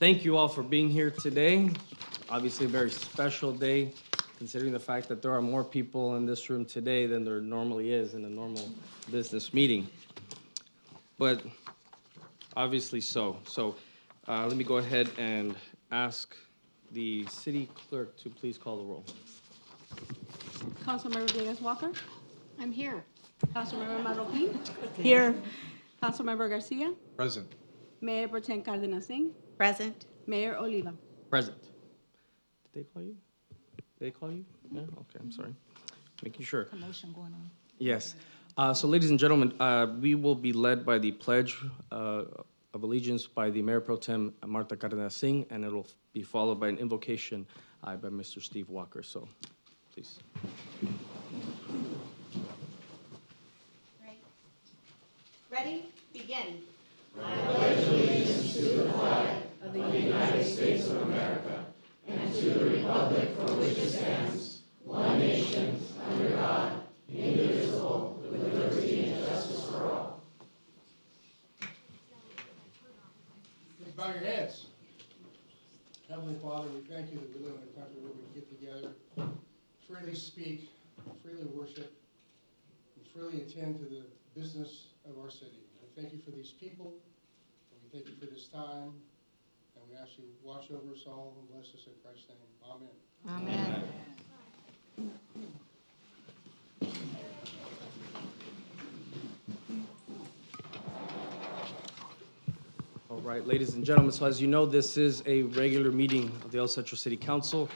Thank you all for being here today. Obviously, a very special day, considering the fact that there are more people in this room today than there normally is in a normal business meeting. But obviously so. Let me go ahead and ask the city clerk to please call the roll. Councilmember Villegas Walker, I'm here. Councilmember Marroquin, Here. Councilmember Garcia, Present. Mayor Pro Tem Cardenas Singh, Present. Mayor Oliva. Present. Did they call you? Did they call you? Yeah, okay, I'm sorry. Making sure. Commotion going on. Yes. So ladies and gentlemen, we will be led by the Pledge of Allegiance by the Mayor Pro Tem Marta Cardenas Singh, and it'll be followed by an invocation by Mr. Steve Walker. So, please. Ready? Begin. Please bow your heads. Heavenly Father, we thank you that we live in a country where we can get together, freely speak, freely worship, and freely attend to the business of our city. We thank you for these people, and we thank you for this time, and we ask you to watch over us all and bless us in Christ's name. Amen. Amen. All right, ladies and gentlemen, so as you know, this is a regular meeting of the El Centro City Council.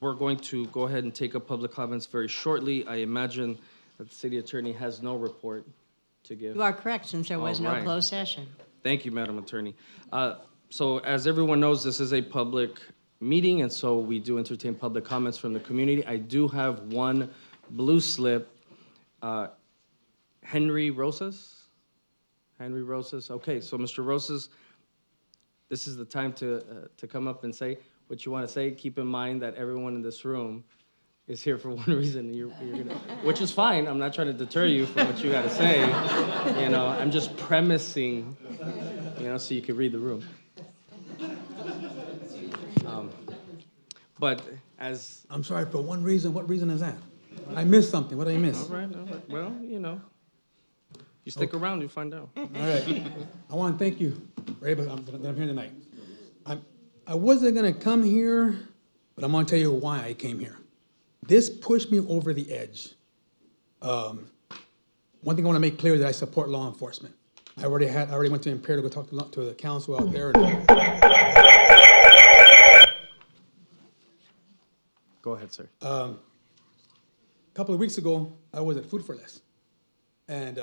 We're going to go ahead and take up public comments very shortly. I imagine that the city attorney has no report to give. You are correct, since there was All no right. closed session. Thank you, Madam Attorney. So as everyone knows, this is a public meeting, and so we do entertain public comments from the community. I do have one blue slip. Henry Rosas? Henry Rosas, okay, so Mr. Rosas, this is the time to come up and say what you want to say. Keep in mind that everyone in this room is here for one reason, you're gonna, which is fine. I'm not trying to deter you from what you got to say. You know, I'm just premising, so you can read the room. But as... I'm sorry, for one reason. What reason is that? I missed something. What did I miss? All right. Well, you stick around, you'll find out. All right. I want to thank you for that I'm here tonight. I wasn't going to come here, but I'm going to tell you why I came here. This pushed me over the edge. One thing I want to make clear is that I support law enforcement. I already went to Imperial to go talk to the council out there. Go ahead, sir. A couple of weeks ago, I was at Food for Less, and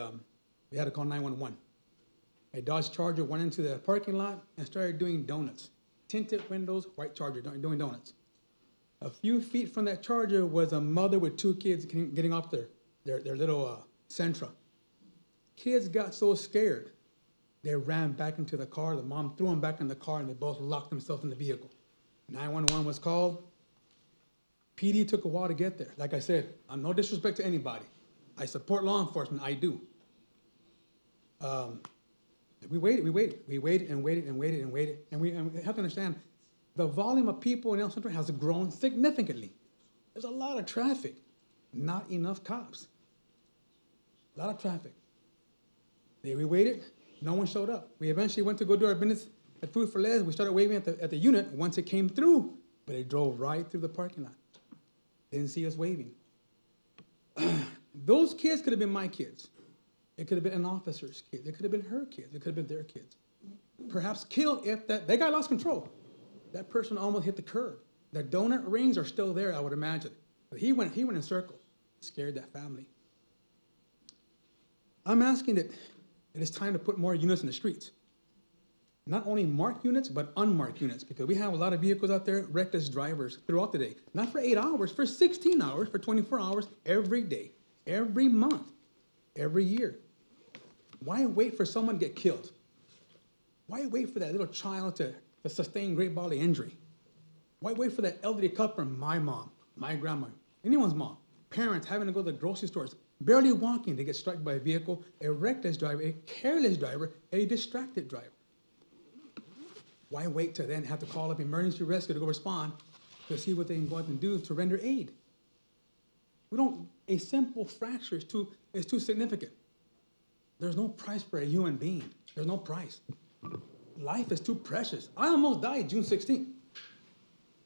we had to call 911. A Dodge Charger went into the parking lot and started doing donuts. Tinted windows, white Charger, doing donuts. A few feet from that Charger was a mother with two kids getting off their little Centro. Kids got so scared, they ran back into the car. The mom threw them back in the car, and they both locked themselves in the vehicle. 911 was called. PD took a while to get there. Like I said, I'm no disrespect to anybody. I support law enforcement, I do. We waited, and we have to understand, the volume of people in El Centro has grown significantly. There's a lot of traffic, not enough cops. A lot of traffic. We waited, no one showed up. We eventually went to go do our business at Food for Less. We started waving at the unit once it came through, but they drove right through the parking lot. Didn't see us waving. Those kids could have been my kids. It could have been an officer's kids. It could have been her kids. It could have been their guys. Perhaps killed if that guy lost control. That person almost hit the curb. The donut rings are still there, I would imagine. But he went in circles, scared that family. I'm asking that it is time to put more units in the streets. Not only marked units, but unmarked units, because we have a lot of vehicles out there, reckless drivers throughout the day. Not for 8 hours, for 16 hours, for 24 hours, every day, every month, every year. Why wait for someone to get killed? Why wait for that little child to sustain great bodily injury? Why wait for that elderly couple, my mom, my grandma, anyone's mom, parents having to go to the grocery stores, barely walking to get struck by a vehicle, a reckless driver, a careless driver, a distracted driver? Why wait to then have to call up emergency rescue to go respond to see what they can go out and do to render aid? We don't, a simple fracture is too significant. There's no price for a human being. There's no price. Life is too precious. I almost died June 16th.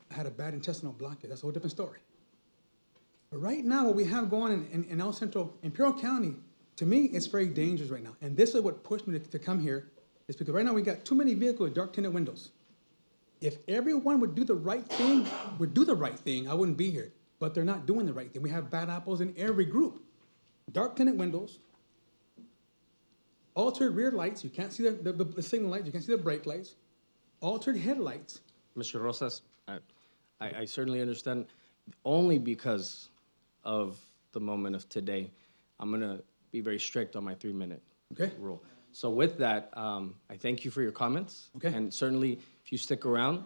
I had a bad intestinal blockage. That's a whole different story. But right now, what we have going on in El Centro, Imperial County, to me, it's very dangerous right now. And this is what pushed me to come here, is because right now we got too many vehicles with dark tinted windows. If everyone would do the right thing, I wouldn't be here. But they're not doing the right thing. We have bad apples in every group. Dark tinted windows, altered rear lights, you can't see the signal lights, you can't see the brake lights, altered headlights. Mr. Rosas, I certainly understand, only because of the moment of today, I'm gonna be very strict on my 3-minute Okay. rule. So with that, I thank you for your comments. Okay. And certainly, if you stick around,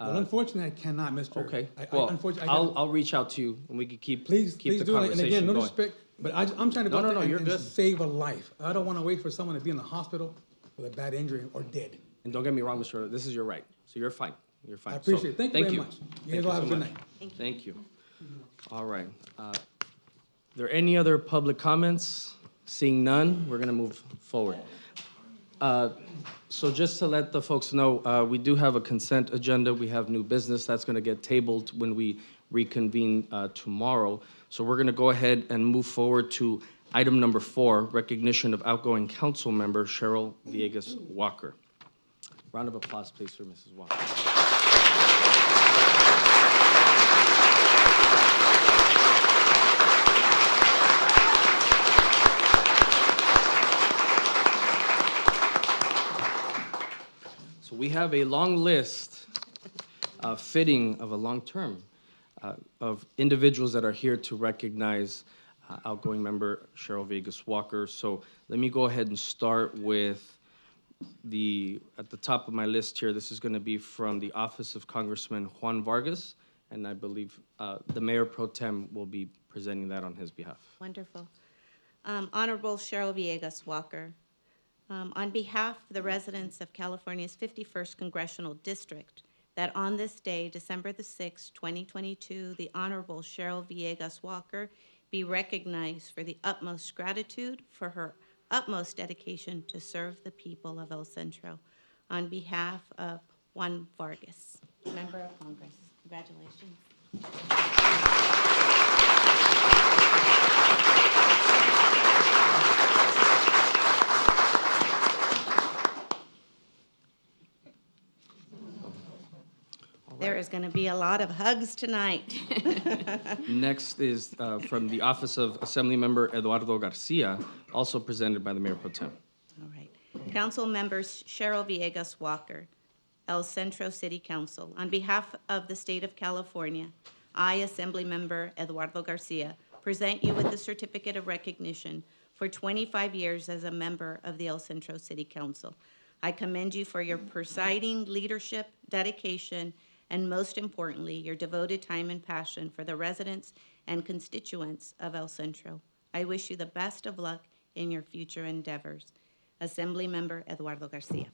Well, unfortunately, I cannot, Mr. okay. Well, unfortunately, I'll reach out to you and we can keep please the do it. And conversation again, no going. disrespect, but I'm trying to go No, out no, there you're and good. save a life. I don't want to wait for someone to be in the hospital with a bad injury or dead. And don't get me wrong, Mr. Rosas, this is your right. So you're fine. You're fine. I appreciate So, it. Thank you very much. You guys all have a good night. Thank you. All right. Are there any other public comments? Seeing none, we're gonna move forward. So just to let the folks know, we do have a consent agenda. We have new business that's gonna get tabled when we reconvene tomorrow. So we're gonna go ahead and move forward to item number 4, recognition of outgoing council member Cheryl Villegas Walker. Round of applause, please, for Mrs. Walker. So we have a long list, fitting of a long term, of individuals that are here to recognize outgoing member Cheryl Villegas Walker. So let me go ahead and start with at the top of my list here. This is going to be from the office of Congressman Juan Vargas, and I believe the Mayor Pro Tem will be presenting that on his behalf. Wonderful. Honorable Cheryl Villegas Walker, on behalf of the residents of California's 51st Congressional District, that on this day, December the 6th, 2022, the Honorable Cheryl Villegas Walker be recognized for the utmost gratitude for her utmost dedication to serve the people of El Centro. On behalf of Juan Vargas, Member of Congress. Congratulations. There is going to be a lot of hugs tonight. Next is from the office of Assemblymember Eduardo Garcia, also presented by the Mayor Pro Tem. All right. Council members Cheryl Villegas Walker, El Centro City Council. On behalf of the state of California, I, Assemblymember Eduardo Garcia, present you with the certificate of recognition for 25 years as a member of the El Centro City Council. I commend you for your presiding leadership, dedication, and most importantly, your devoted time and passion for the residents and constituents of El Centro. I wish you the best of luck in your future endeavors. Assemblymember Eduardo Garcia.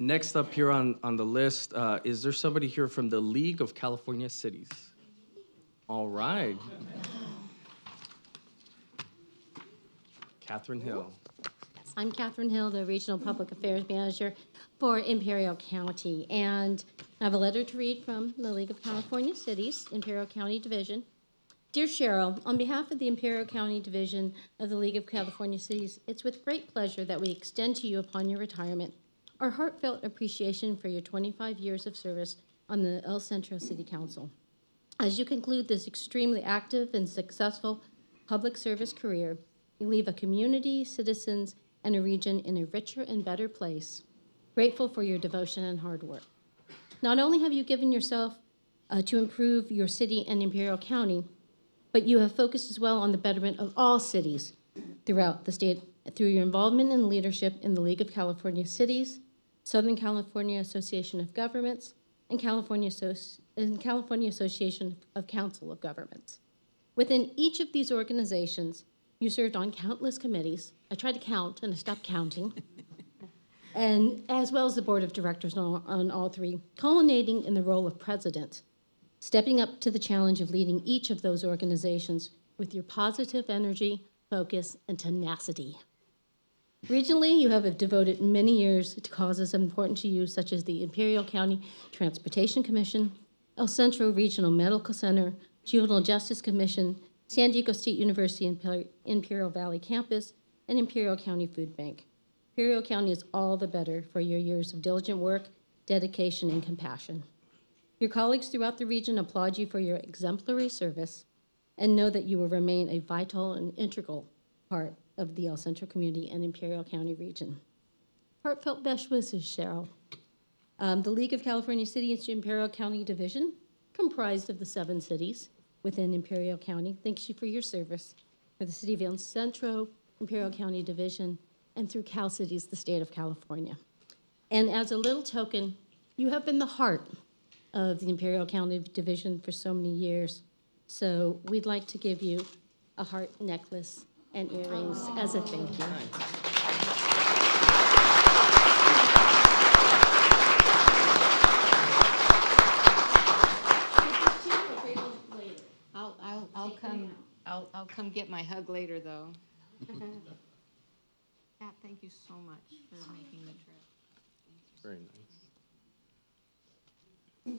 Next up here on the list, is there somebody here from the League of California Cities? All right. Catherine Hill. I'm Catherine Hill, the Regional Public Affairs Manager for Imperial County. And I have a letter to read from the League of California Cities, Imperial County Division. Dear Cheryl, on behalf of the Imperial County Division of the League of California Cities, it's with great pleasure that we extend to you upon your retirement our heartfelt appreciation for your 25 years of service on the El Centro City Council. As you conclude this extremely active and successful public service career, you leave a community, citizens, and a region in a richer and better place. Grateful for your devotion and hard work. Not only have you given yourself to improve your city and Imperial County, but you have focused as well on the betterment of all cities throughout the state through your involvement and leadership in the League of California Cities, Southern California Association of Governments, and California Association of Council of Governments. Within each of these organizations, you served on countless committees. I tried to count, and I stopped counting. And as well as the board of directors on all three, culminating in the role of president, stepping up to the challenge of leading each of those organizations with your positive energy, focus, and tenacity. Regionally, you have devoted many years to causes important to you, such as the Imperial County Transportation Commission, El Centro Regional Medical Center, Juvenile Justice Commission, San Diego State University Imperial Valley Campus, and Imperial County Food Bank. Imperial County is all the better for your years of diligent work, dedication, and compassion. Your colleagues throughout the region applaud you for your exemplary service and know that you will remain a vital and integral part of the El Centro community and Imperial County region. Heartfelt best wishes, Cheryl. The League of California Cities Imperial County Division, comprised of the 7 cities within Imperial County, thanks you for your service for the city of El Centro, Imperial County Division, and through Cal Cities, the state of California. And as a little token, you have been the heart of the Imperial County Division for so many years. So we'd like to give you a heart necklace and earrings as a thank you. I'll come get my hug later, though. Pat, thank you so much for making the trip. Very nice.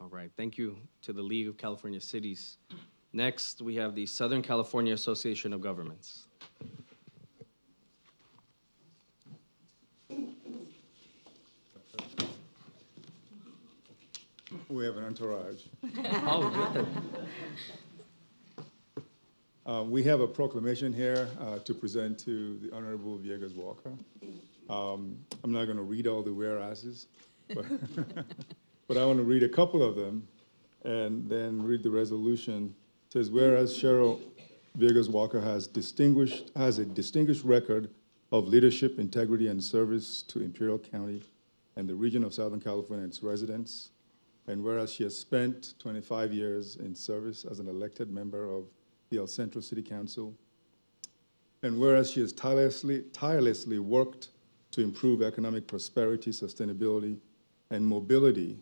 All right, thank you to the League of California Cities. Next, we have the Southern California Association of Governments. We have an entourage. Oh, good. We have a proclamation here to present to the Honorable Villegas Walker. I'm not going to read all the whereases, but, but I want to read a couple of them and then read the resolution. It says, whereas Cheryl Villegas Walker has a distinguished record of leadership, integrity, and service to Imperial County and the region of Southern California and its residents, and whereas she has spent 25 years in service as an elected member of the El Centro City Council, and whereas she has tirelessly worked to improve economic prosperity, sustainability, and mobility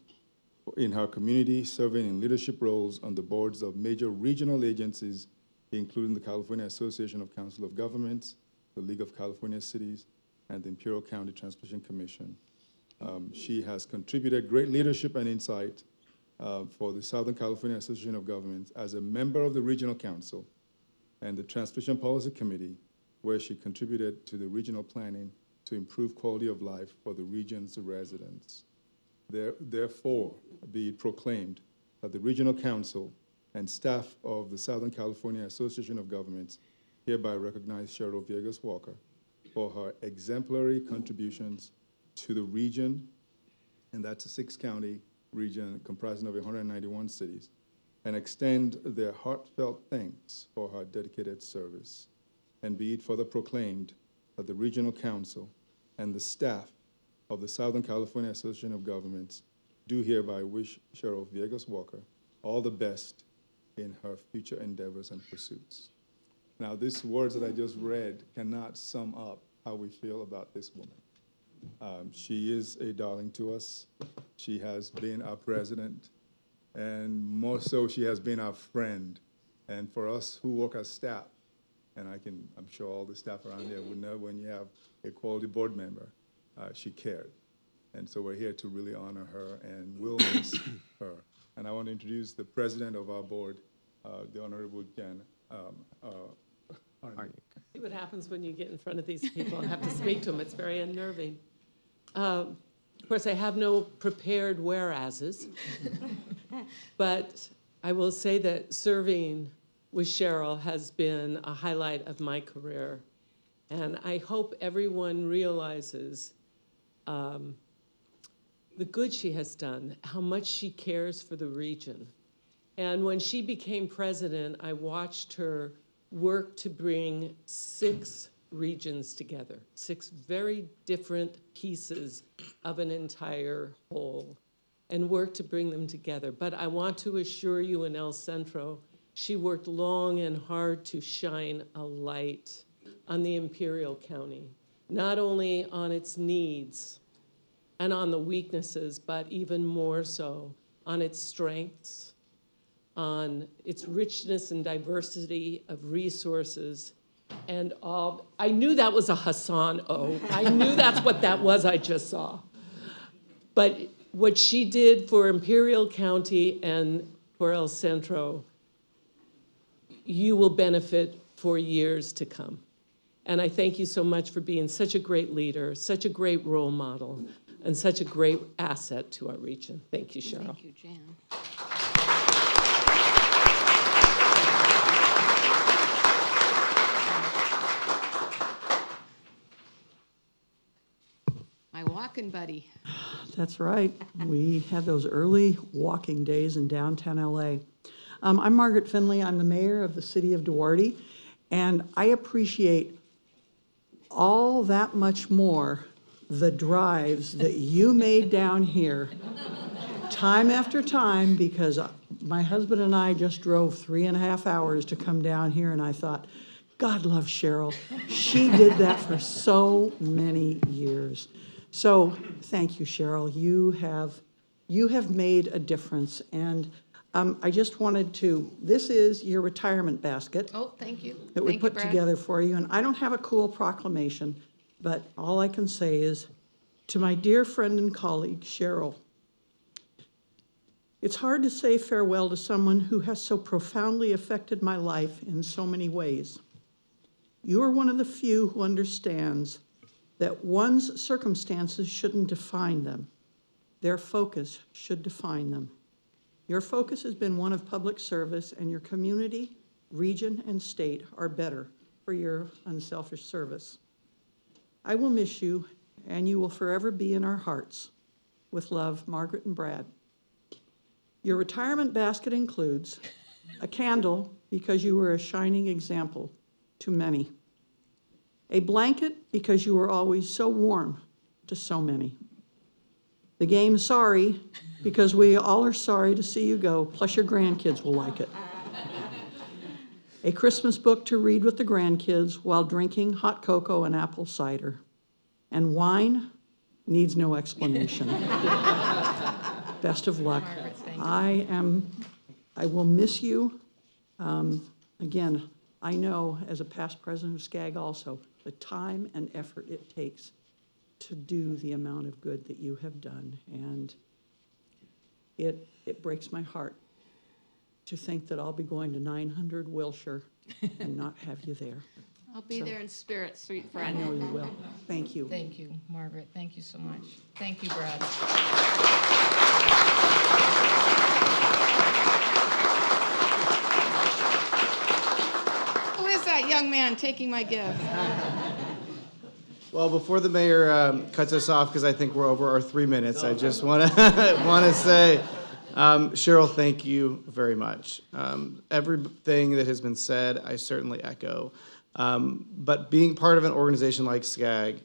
in her community, serving in leadership roles on the boards of major regional agencies, including the California Association of Council of Governments, the League of California Cities, and the Imperial County Transportation Commission. She has contributed great leadership and insight for the Southern California Association of Governments as a member of the Regional Council and the Transportation Policy Committee, where she contributed to the regional planning to improve quality of life for the region's residents. Therefore, be it proclaimed that the Regional Council and staff of the Southern California Association of Governments hereby recognize Cheryl Villegas Walker for her exemplary contributions to the region, and that's a 6-county region comprising of 191 cities, and extend their heartfelt thanks for her dedicated service. And be it further proclaimed that the Regional Council and the staff of the Southern California Association of Governments do hereby wish Cheryl Villegas Walker all the best in her future endeavors and pursuits. Now, these words that I just read cannot sum up how we feel about this woman. She is a darling to us. She has been our president, and more so, she has been our friend. And for us who work as staff, and I'm sure all the staff around here would know when you have a quality board member, she cared. And so we're here to really honor her and will miss her. And I want to introduce the president of our board, the Honorable Jen. See what happens when you get in front of these people and have to speak to them. It's very unnerving. Of course, I have no prepared whereases, but I will say that serving with Cheryl has been a highlight of my career. And I hope everyone realizes the good she has done, how much she cares for the region. And when she became president, I watched her work to bring 6 regions together, 6 very different pieces of an entire whole, and worked to bring them together. But I want to assure you in El Centro, she worked long and hard to shine a light on the Imperial County, not only on its needs and on the weaknesses, but even more so on its strengths, on its richness and diversity of resources, and all. I knew that was a Hassan O. I knew that's what that was I just saw. But what she did for Imperial County and for El Centro, you will benefit for years to come. And I thank you so much for being such a great leader, such a great role model, and such a great asset to our region. Thank you, Cheryl. Thank you, Jan. My walking buddy. That's right. We have those early walking days in downtown LA. I'm Margaret Finley. I'm the mayor of the city of Duarte, and I appreciate all that much more the drives that you made down here time after time, because my husband and I just drove 3.5 hours to come down here, and I thought, God love Cheryl. She did that for so many years. So thank you, Cheryl. You have made a difference. And I just wanted to, this is your retirement basket Oh, thank you. that we Thank you, put Brad. together for you. And I don't have a cool proclamation, but all I can say is, to my dear friend and colleague, Cheryl, it's hard to say farewell to someone who has so profoundly affected my life in so many ways. You are one of the few who understands that one's circumstances shouldn't define them. Their focus should define them. Your focus has been one of public service, and your community, region, and state are better for your unselfish service. I will miss you, and you will forever be in our hearts. With love, Margaret and Brad. Your retirement basket includes a candle because you were a shining example to many. A blanket because you were always so warm to so many. The game Sorry because we all are sorry to see you go, plus your grandkids will like it. A Christmas book to read with the grandkids while drinking hot cocoa and apple cider. And wine needs no explanation. Best of luck. Margaret, thank you. I will miss you. Again, I know as a past president of SCAG also, the time and effort it takes to do the amount of good that you have done. And it breaks my heart to think that I'll be going to 900 Wilshire and not have you there. I'll be there in spirit, sweet I friend. know you will. Thank you. Thank you, Margaret. Thank you so much. Thank you, Brad. Who is that young man taking my gift? Well, before the mayor cuts us off, because I think we're over our 3 minutes, I just want to say, Cheryl, thank you very much. Everything that has been said, I certainly echo. But being part of an organization like SCAG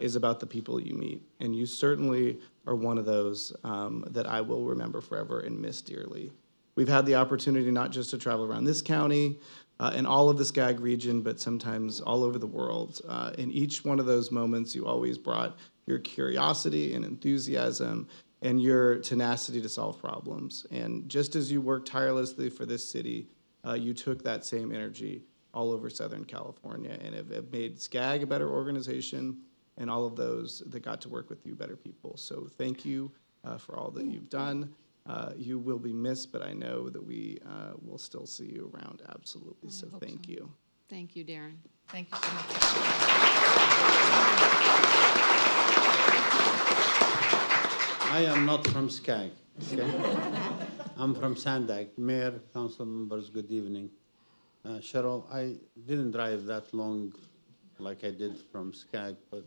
is about the people you meet, and you certainly are one of those that I will remember forever and miss dearly. We've had the opportunity not just to travel around this county and all of the SCAG region, but sometimes all over the world. In each one of those moments, you always brought your curiosity and enthusiasm and your tenacity to solve problems. And just as you worked tirelessly for this city, you took that same energy all over Southern California and have made SCAG a better organization and all of those that got to work with you better people. So thank you for all that you've done. You will be missed, but I know that we will still see you around, absolutely. So hope thank so. you. Thank you, Darren. Thank you so much. I am not from SCAG. Okay? I'm from Sandag. Mayor, council members, good evening. Cheryl, I didn't drive that long like I did from SCAG, but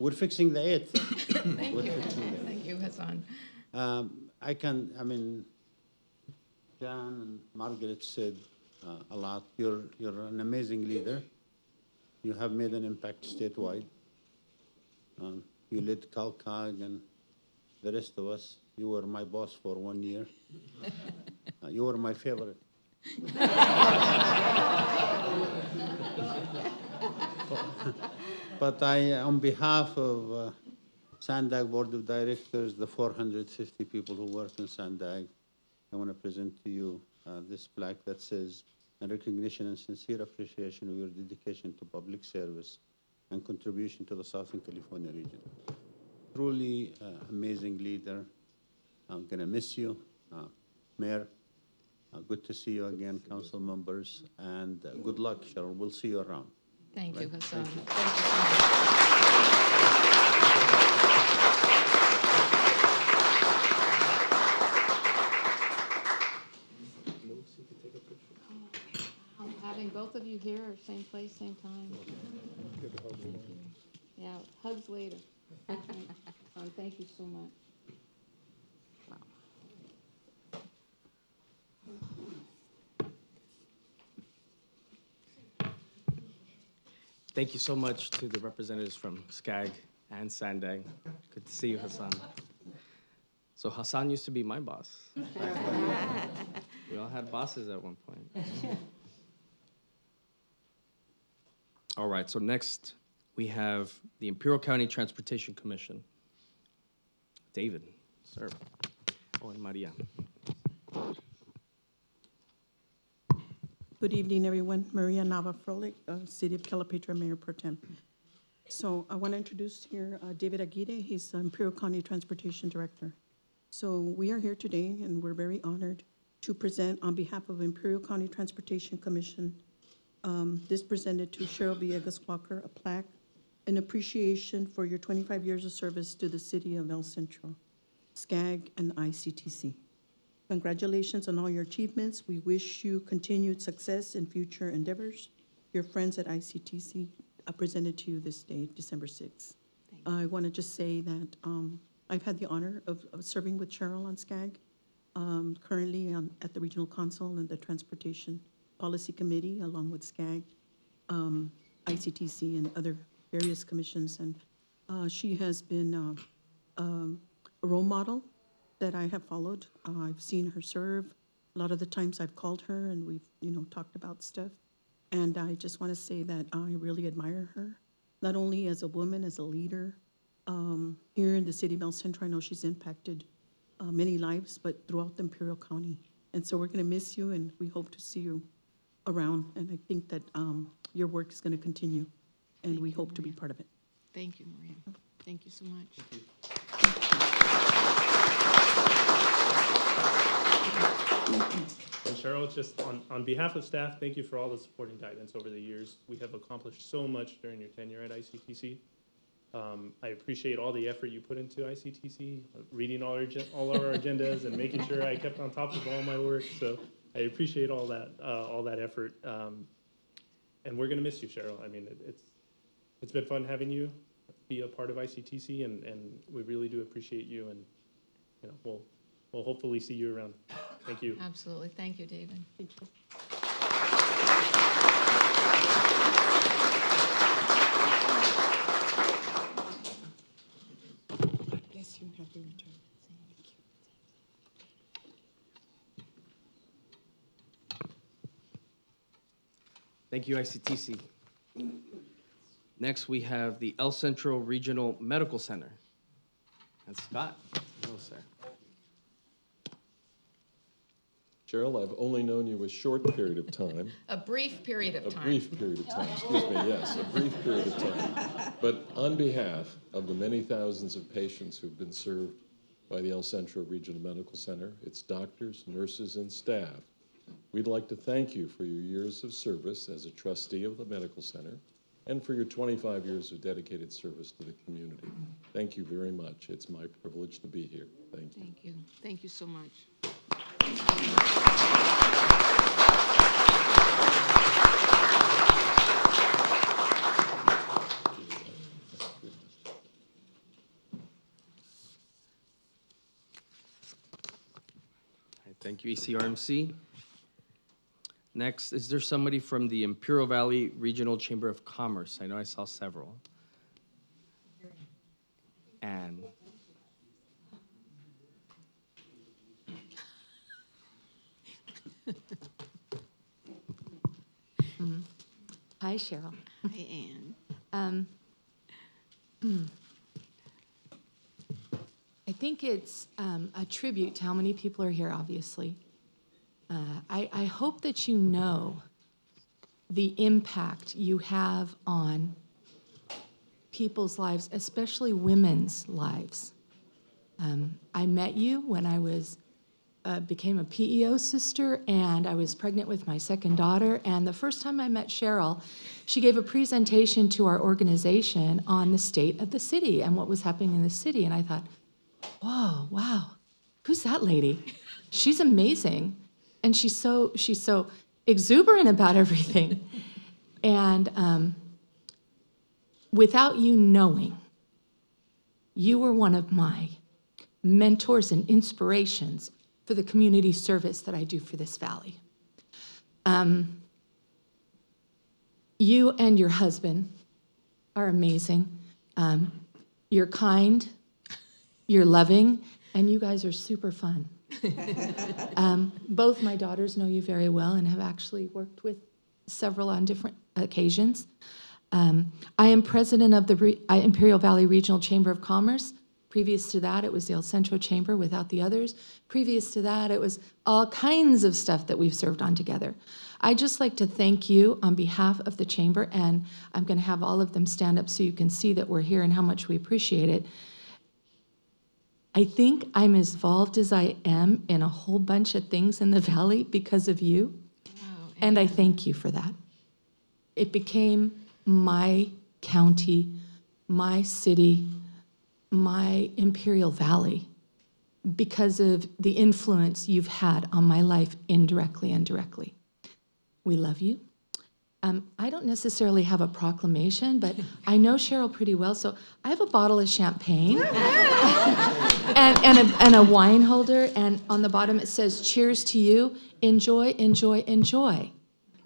we're fixing the 8th. Thank you. Thank you, Hassan. Jan and Margaret said a lot. You're an amazing leader. You have made an impact statewide. You led CalCog and the rest of us. You were my boss for 1 year. You were my favorite. But on behalf of Sandag Board of Directors, the 450 people who work in Sandag, I want to present to you this plaque that says, "In recognition and sincere appreciation of your dedication to public service and contribution to the Southern California region." Truly amazing leader. I'm going to miss you, Mayor. Good to see you again, council members, and good luck, Cheryl. We'll see you around. Thank you, Right. Hassan. Thank you. Thank you so much. Having both of you here, same place, same time. Thank you. Yeah, hugs later. Thank you so much. Thank you so much to the representatives from SCAG and Sandag. Good to see you, Hassan. So Hassan used to be my boss. We all had bosses at one point. All right, so next we have the Imperial County Transportation Commission. David, sir. Oh, and Maria. Good evening, everyone. Maria Nava Frolik, City of Calipatria Mayor Pro Tem. So I want to introduce here David Aguirre. He's the Imperial County Transportation Director. So we are here today, and we're very honored to present on behalf of Imperial County Transportation Commission, this presented to Cheryl Villegas Walker, a plaque in appreciation for your 25 years of service to the city of El Centro, SCAG, and ICTC. Congratulations on all your achievements. We wish you continued success in future endeavors. Your friends at ICTC presented to you this day, December 6th. I want to just say that I've had the honor of serving with Cheryl on SCAG, currently at the Regional Council and the Transportation Policy Committee, along with SCAG, ICTC, and other various commissions. And she has been a role model that I have followed. I've seen her serve. A lot of the times I've called her and we've, talked about stuff. And I just want to say that I really admire her, not only as a woman, as a leader. Here in the city of El Centro, I know she's impacted many lives, but throughout the Imperial County. And so we're going to miss you, and we hope to see you around. And I think that your work is going to continue, and we hope to be part of it. Thank you, Maria. Thank you so much. And Cheryl, just on behalf of staff, thank you for all the support and guidance over the years. We have accomplished so much during your tenure at ICTC. I appreciate all the effort you put into ICTC, reading all our agendas and making sure I kept on top of all my work. So I appreciate all that effort. And we're going to miss you, Cheryl. I mean, it's been fun having you be a part of ICTC, and we really do appreciate you. And we'll hopefully see you around. Thank you. Absolutely. Thank you, David. Thank you. Bless you and happy return. Thank you, ICTC. Next, we have the El Centro Regional Medical Center. And Scott. Hello, sir. Cheryl, I've only known you a short period of time. A brief period of time. A brief period of time, excuse me, yes, a brief period of time. But on behalf of the many thousands of patients who've been served by the El Centro Regional Medical Center, its doctors, nurses, and staff, we'd like to thank you for your years of service as a trustee of the medical center and for your 25 years of dedicated service to the community. Thank you very much. It's my privilege to be here. Thank you. Thank you. Thank you so much. Thank you, ECRMC. Next, is there somebody from the Imperial Valley Regional Chamber of Commerce? I know I saw several. Anne. Hi, Cheryl. Hi, Anne. I think it's a tribute to how many people are here, obviously. I hope that you know the impact you have on people's lives, especially women's lives. I met you when I became a PEO sister, and I was pregnant with my second daughter. And the first time I met Cheryl, she gave a presentation to our organization on the state of the city and what was happening in the city. And I thought, whoa, wow, who's that lady? She's amazing. And she's so exuberant about everything. And without you knowing, you were one of my mentors and inspirations for the community service that I do for this valley. You and your husband are amazing. You're kind, you're loving, and you guys are super fun. Both my daughters know you very well and have actually worked with several on different occasions. I am president of the Imperial Valley Regional Chamber of Commerce. Previous to that, it was the El Centro Chamber without the others. Previous to that, it was all kinds of stuff that we've served on together. I'd just like to thank you on behalf of the chamber, and I'm going to have all of them stand up so you can see that we're here and how much we appreciate it. I think I'm as involved as I am in a whole bunch of things in the Valley because of you, and I thank you for that. It became my county, my city, my Imperial Valley because of the influence you've had on my life indirectly and directly. We love you. I don't necessarily have a proclamation, but I know Cheryl pretty well, so I have a bottle of champagne and a wine holder, and on the bottom it says, cheers to you, enjoy, enjoy, enjoy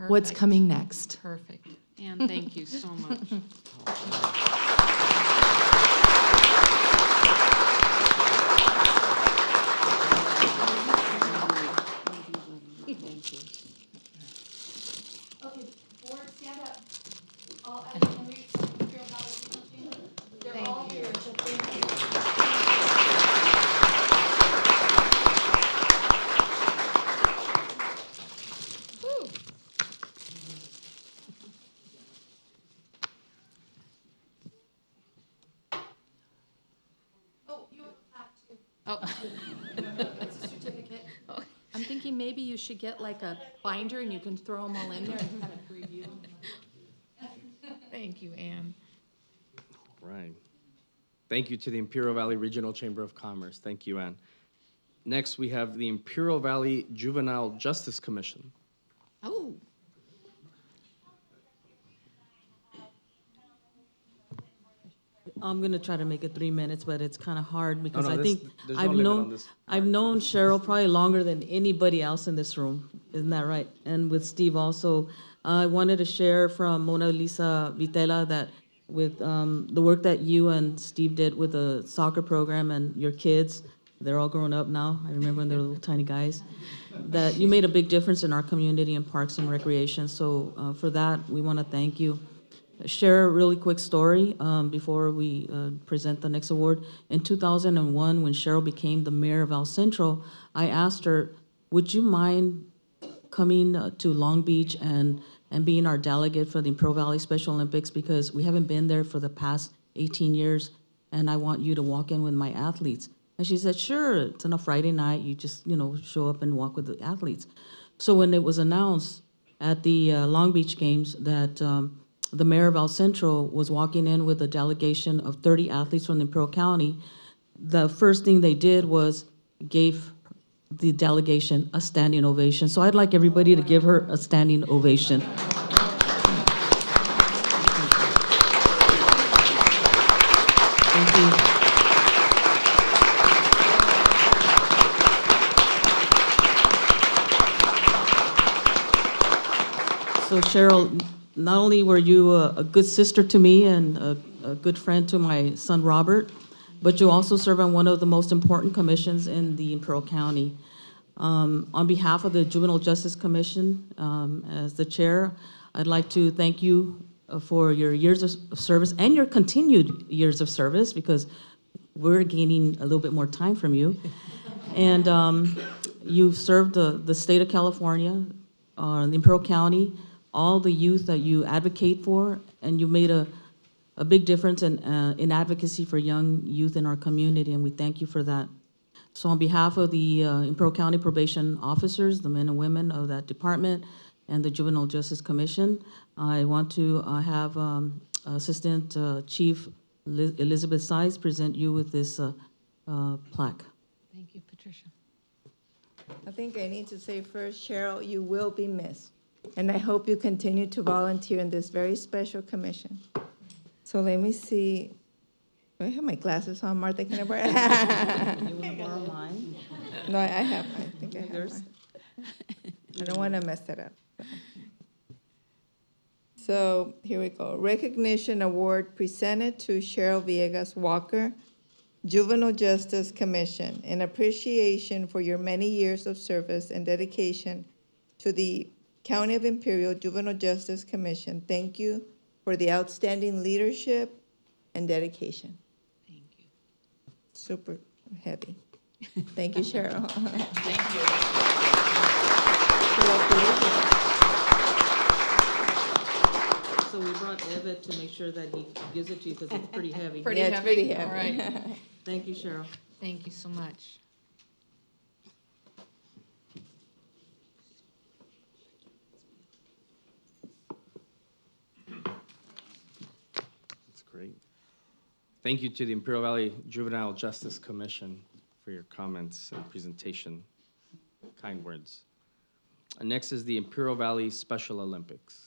what's Perfect. coming next. Perfect. Anne, thank you so much. Thank you. Okay, board, stand up. All Imperial Valley Regional Chamber, they're all here, so thank you. Oh, you have a plaque too. Oh. It's a certificate. I'm thinking maybe you should get like a binder and you can throw them all in there and kind of review. Thank you, Anne. Right. Thank you to the Imperial Valley Regional Chamber of Commerce. Thank you, Ann. Next, we have the Imperial Valley Juvenile Justice Commission. Oh. I'm gonna try to make it 3 minutes, but it's kind of hard because no, I think there's no limit on this I've known Cheryl probably longer than anybody else in this room. Isn't that right? And with Steve also. I wanted to share from Mona Lisa Vitela that with the work that you and Steve did with the soccer program and your kids, they're all grown up now. I remember when they were little tiny guys, that you made a big difference in our community and parks and recreation. So for that, we want to thank you. Share a really quick story before we present the next award. In 2001, when Cheryl became the mayor of El Centro, I asked her, would you mind coming to Long Beach and being our delegate for the Imperial Valley Special Olympics, because we haven't been there for the past 18 years, and I want you to walk in with my athletes. And she said, sure, it's on a Friday night, you just, show up and walk with the athletes. So when it was announced at the Long Beach Games that the mayor of El Centro was walking in with a delegation of 30 athletes from the Imperial County, the first thing they did was gave the delegation a standing ovation. So I'd like everybody to give her a standing ovation. Thank you. Well, Cheryl, not only were you a good sister to me and a good friend to my son Robert, but you also serve on one of the most important commissions in the Imperial County. On behalf of the Juvenile Justice Commission, as the chair, I'd like to thank you for your years of service and your continued years of service, because we're gaining a little bit more time from you. And you've served the state of California, the Imperial County, all the youth that you advocate for, and you made a big difference in advocacy for young youth in our community, and we thank you for that. So on behalf of the Imperial County probation officers, the men and women of that department, and the Juvenile Justice Commission, I want to have Assistant Chief Elizabeth Sides present you with this plaque. Thank you, Patricia. I think I need to say first, Cheryl, you will be missed. And I hope you continue to volunteer in this very special commission. So let me see. Do I have my glasses on, Martha? Can I borrow? You want to borrow mine? No, I have. I think I have mine. I don't want to mess it up. So here we go. Recognition award presented to Cheryl Villegas Walker, Juvenile Justice Commission, in appreciation for your many years of service and dedication to the County of Imperial Juvenile Justice Commission. Thank you for the outstanding leadership and dedication. Thank you. Super heavy. Thank you, Cheryl. Thank So we brought Evet to make sure that he gives it to you, because it's pretty heavy. Yeah, it's pretty heavy. All right. Thank you, Cheryl. Thank you so much. That's great. Thank you to the Imperial Valley Juvenile Justice Commission for your comments and presentation. Kind words. Next is the Imperial Valley Special Olympics.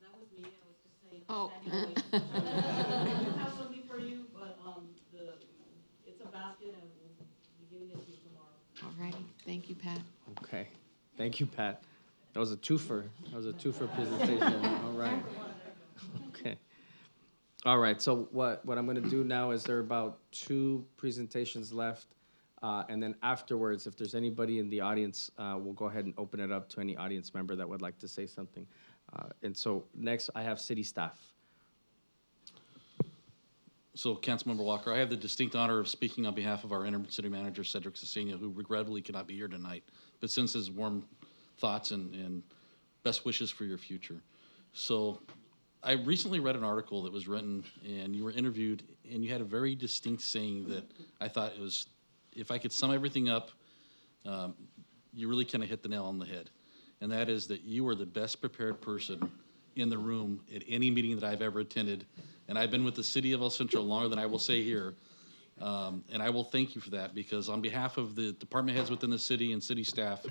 That was me, I was just saying. Oh. I do have something for you, but it's a basket and we'll be giving it to you tomorrow. All righty. Thank you, Pat. Okay. Thank you, Pat. That was a twofer. That was a twofer presentation. All right. Okay. All right. So what I'm going to do now is there are about 2 presentations left. And then afterwards, if there's anybody in the audience, we'll go ahead and open it up to any audience member that would like to say something. And so next, I have city staff. So, Councilmember Walker, I have the distinct honor of speaking on behalf of our interim city manager, Cedric Cesena, who regrettably cannot be here tonight, but sends his warm thoughts and best wishes for your future. So, I recently read an article that was written, and you were interviewed, and you had a very distinct saying that I thought it was, if I could sum everything up, you really kind of hit the nail on the head. And that is that you are the best prepared person in the room at any meeting that I've ever attended. And I've been with the city of El Centro longer than I will say here. And I will thank you for that, because on behalf of the department heads within the city and city staff,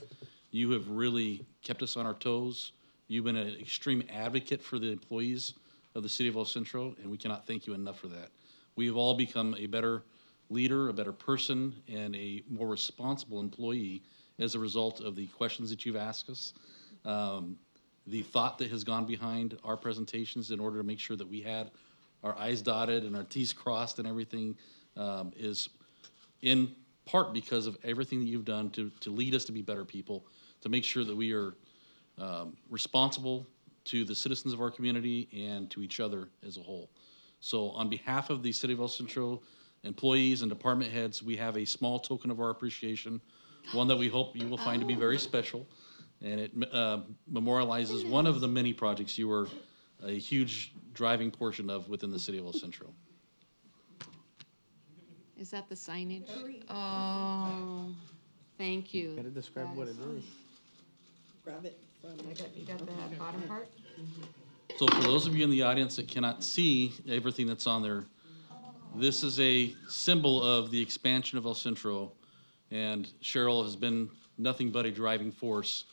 you have really kept us on our toes. You've been an extreme advocate for the employees of the city of El Centro, and we cannot thank you enough for that. We have all become a better leader, a better person, and a more responsible employee as a result of the questions that you've asked us. The thought that has gone behind our presentations in order to make sure that we had our I's dotted and our T's crossed and everything is in part because of everything that you've done to lead us to be better people, to make sure that we are responsible to the citizens of our community and to each other as a whole. So on behalf of the City of El Centro employees and department heads, we have a small token of our appreciation, one that we hope you will find to be very special. And it memorializes one of the many projects you were a huge driving portion of within the City of El Centro. Is that the signage? Oh, thank you. Gotta describe what it is. Grab it from. You got the bottom part? So for those of you in the audience that cannot see everything that's on there, this is a symbol of the expansion of El Centro, and Cheryl has been nothing but a driving force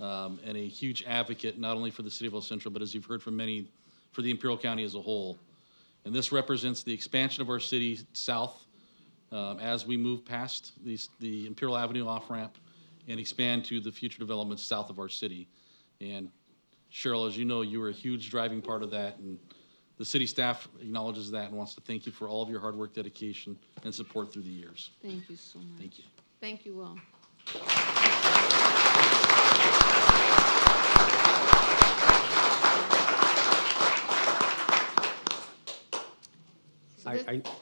and a huge advocate, not only for the city of El Centro, but as you've heard from many, for the Imperial County as a whole. And this represents the expansion of our city south as we move past the Imperial Avenue off-ramp and expand to the future developments south of our city. And Cheryl, as you know, you were a huge driving part of that, and the city staff acknowledges that and wants to thank you for all of your hard work, dedication, and support through the years. Thank you so much. Thank you. Thank you all.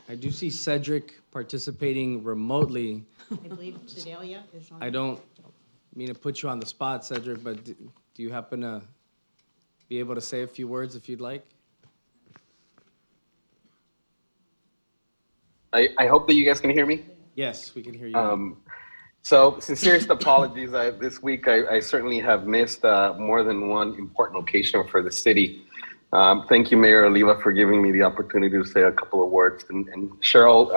I do see Cedric participating remotely. I believe Sedalia is on. I don't mean to put you on the spot, Cedric, but do you happen to be able to say a few words if you'd like? I hope that you guys can hear me. Yes, we can hear you. So sincerest apologies. This week I certainly have missed more than one important occasion for the city. Thank you, Mayor Oliva, for giving me the opportunity to say a couple of words. And Cheryl,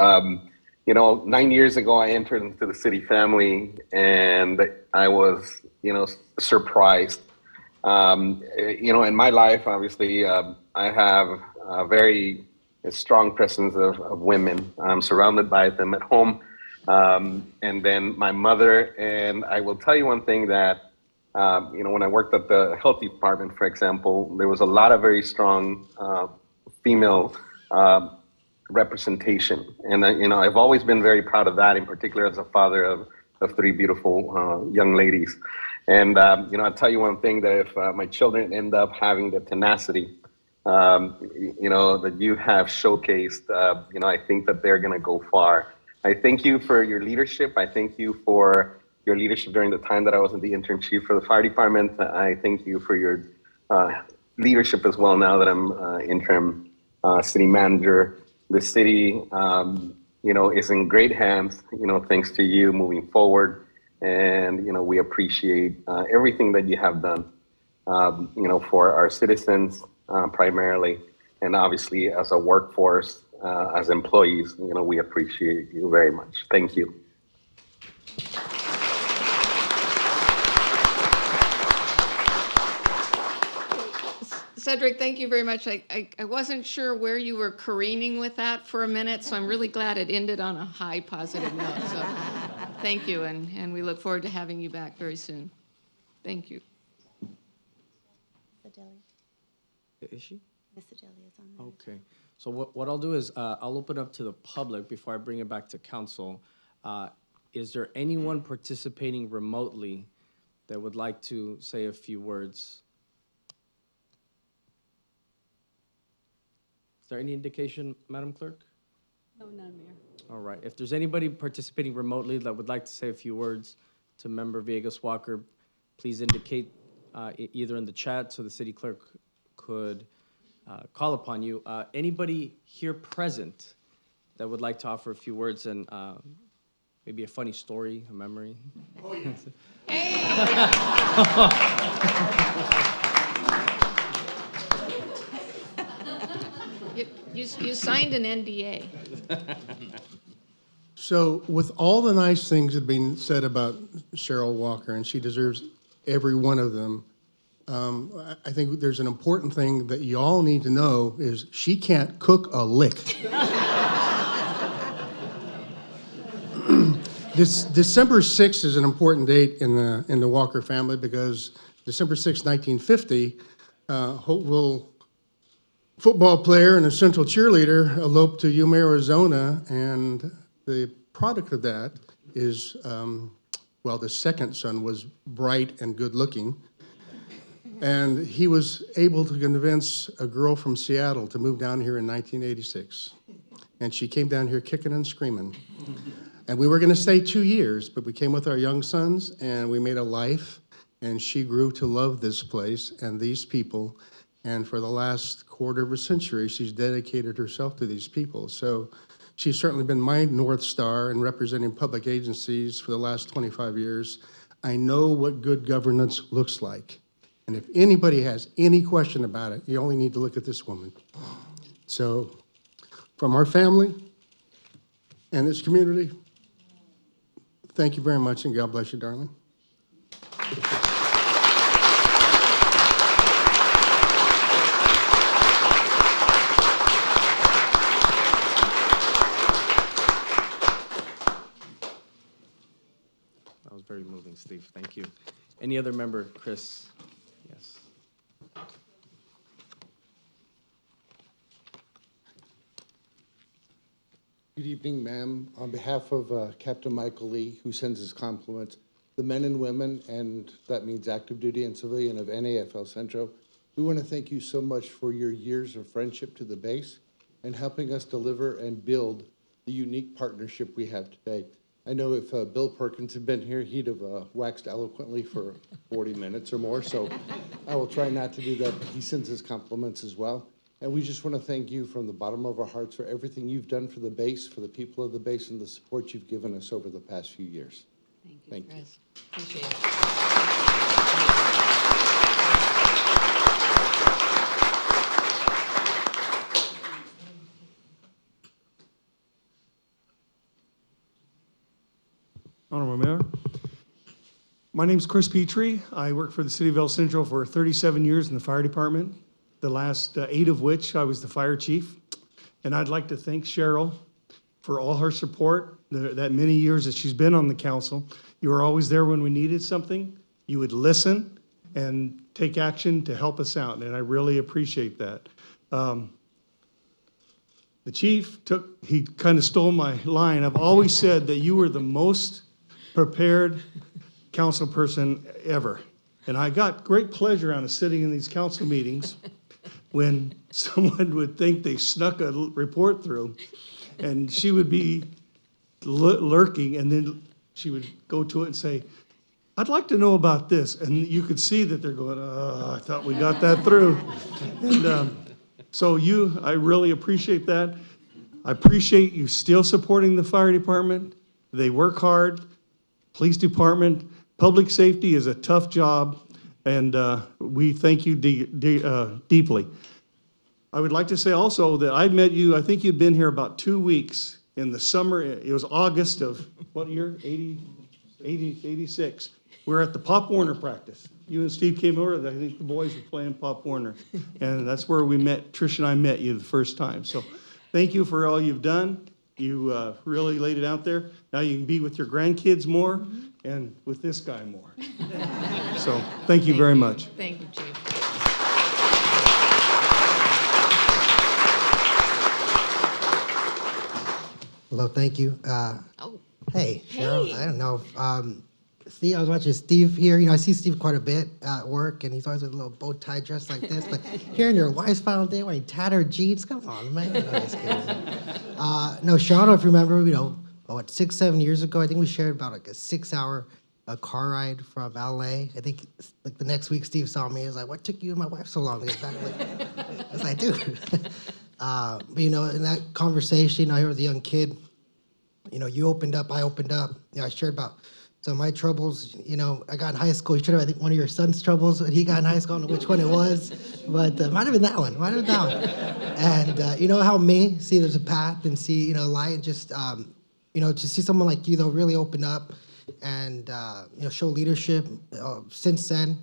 9 years ago I entered into the city family, and I was, surprised. In my life, obviously, I have a very strong presence of women. I'm surrounded by them at home. And then my mother, and I will tell you one thing that, when I worked at the health department, for example, there was a lot of very strong female representation. And, I've always been very proud of that, in particular as a father of three beautiful young ladies. And, I'll tell you one thing, that if my children end up having the tenacity, that you have showcased, I think that they're going to go far. I thank you for your leadership. I thank you for your leadership during the time that I was in the intern chief for the fire department. I thank you for your leadership as well now that I'm interim city manager. The city, is in great hands, thanks to you moving forward. And, we appreciate everything that you have done, for our citizens primarily, and obviously as a workforce, as employees, we appreciate you very much. Thank you. Cedric, thank you very much. I wasn't sure where you were careening with that for a minute, so I'm really glad it ended on a high positive note. So thank you, and we look forward to having you back very soon. Thank you. Sedalia. Is she? Miss Sedalia is on there. Okay. So what I'll do is I'll open up to the public before I bring it back to council. Is there anyone participating remotely that would like to say a few words? Is there any indication, Madam Clerk? No, none, Mayor. All right. If there's anybody participating remotely that would like to say a few words to Member Villegas Walker, please indicate either in the chat so the city clerk could call upon you. Anybody here present that would like to offer a few words and maybe a funny story, a memory? Oh, yeah. You signed an NDA. So with all the nice things that have been said about Cheryl Walker, and she deserves every one of them, I think there's an important thing that you all need to know is she can't cook a lick. This December 6th is an important date in the Walker family because December 6, 1950, Hopeville football player and a Central cheerleader eloped to Yuma, Arizona, and the product of that is, the second son was bright and good-looking, and he was able to convince a girl from Seattle to move down here in 1986, and she came down here kicking and screaming. And we were going to stay 2 years, but we came with our young sons, and we made a life, and she grew to love this place and these people. And for the last quarter of a century, she's dedicated herself to these people. So she's certainly been my North Star in representing public agencies for the last 25 years. I know what good governance looks like. And if anybody has any question about it, you only need to look at this woman. So from our family and this community, thank you very much, and God bless you, darling. That was very moving, Steve. Thank you. Any other member? Chris? Yes. Good evening, ma'am. On behalf of Captain Michael Lee, who sends his compliments, the men and women, and that means active duty and civilian of NAFL Centro, we want to thank you so much for your years of friendship to the base and helping us deliver and build the unique partnership we have today. I know if Bill Perkins had been here, he'd have waxed eloquently for 40 minutes or more, so I will try not to do that, but he sends his compliments as well. And we just want to thank you from the bottom of our hearts for everything you've done for the base, for the people of the base, and the support you've given us over the past few years. Thank you. Chris. Appreciate it. Honorable Mayor. My name's Chris Petrie. I worked for the City of El Centro for 37 years in the fire department, the last 8 of which I was the fire chief. And I'd like to thank Cheryl for all her support, that many years that she's been on the council. You were always there when we needed something. You would listen and take action to help us out, and I really appreciate that. The chief he kind of stole my line. I've always said that you were the most prepared council person ever. And I got great pleasure out of sitting in these council meetings when someone would think they snuck a report through, and she would be lurking, and then she would go to it and say, I'd like to know about this. And you could see that they're going, oh, I thought we got that through. And so I really appreciate that. I appreciate you still supporting the fire department. They work hard. Police department, public safety is a tough job, and we thank you deeply. I would like to say also that I met you, I think you've been here about 2 weeks in the summer. It was August of what year? 86. We were at the Pop Warner practice. You and Steve came over, I think the boys were playing Pop Warner. And that's where we met, Trish and I met you the first time. So thank you for all you've done. You really laid it out there. Now you can be with your grandkids more and with this guy more. So thank you very much. Thank you, Chief. Hello, thank you. Hey, Cheryl, I don't know. Steve, I was watching Steve here. You know, I see Steve quite a bit at work, and he's always with a little bow tie dressed like this. But hearing your wife's final day wearing tattered jeans, come on, man. No, Cheryl, I don't know if you remember, 6, 7 years ago, I think we shared about like a 6-hour car ride from LA. I think like the next week, Steve saw me. He was like, "What took you and my wife so long to get back?" I was like, "Dude." But in that conversation, I heard the young kid. You opened up, I opened up. I shared about some of my troubles. I got in high school. You shared, I think, one of your son's troubles when he got in high school. I don't know which one it was, but might have been that one. And how me see there's a path and see light, and just to see someone like you though really open up and show leadership. Since then,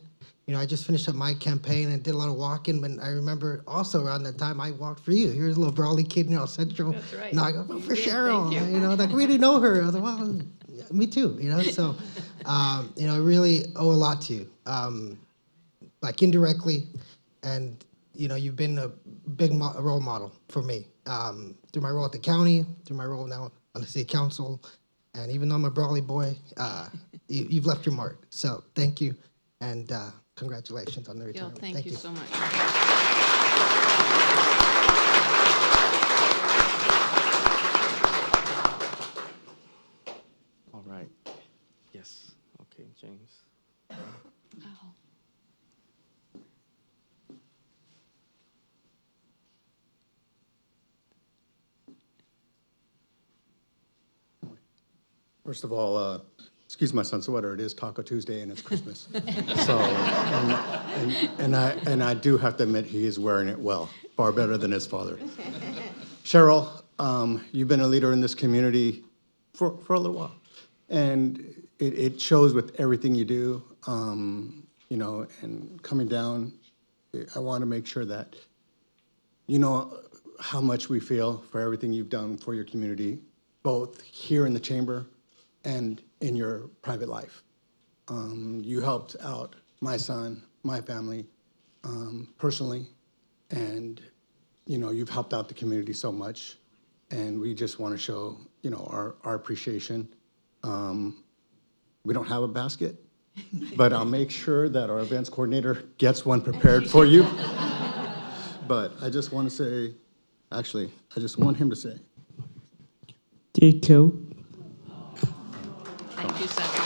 I just finished up my campaign and did a lot of walking. But I remember also around that time I walked for you. You're a little brawly kid, Central. That's right. And I go, "Vote for You did, Cheryl." thank you. Like we didn't know her. I was like, well, yeah, me too. So, I really owe a lot to you, like indirectly, and you've been a big role model for me through my role at the county, through my role now on the city council, and even though I'm a brawly boy, you've left your mark. So thank you, and congratulations on the Gil, retirement. thank you so much. All right. Yes. Okay, James. First of all, excuse my son's sweater. It is Taco Tuesday and it's Christmas. So, and I do have to admit he is wearing it well, far better than his father. Cheryl, you've been a leader in this community for a little while, and it shows with everything you do. And coming down, I want to make sure that you know how much we feel for everything you've done for your community, both here in the chamber and in your private life. You helped out my son, my family, personally, and you've helped out the community so much. and we just want to show, our appreciation. We don't have a basket, but I'll make sure that our events coordinator gets one prepared for you. But I just want to say, actually, I just want him to say, Thank you. Thank you, Centro.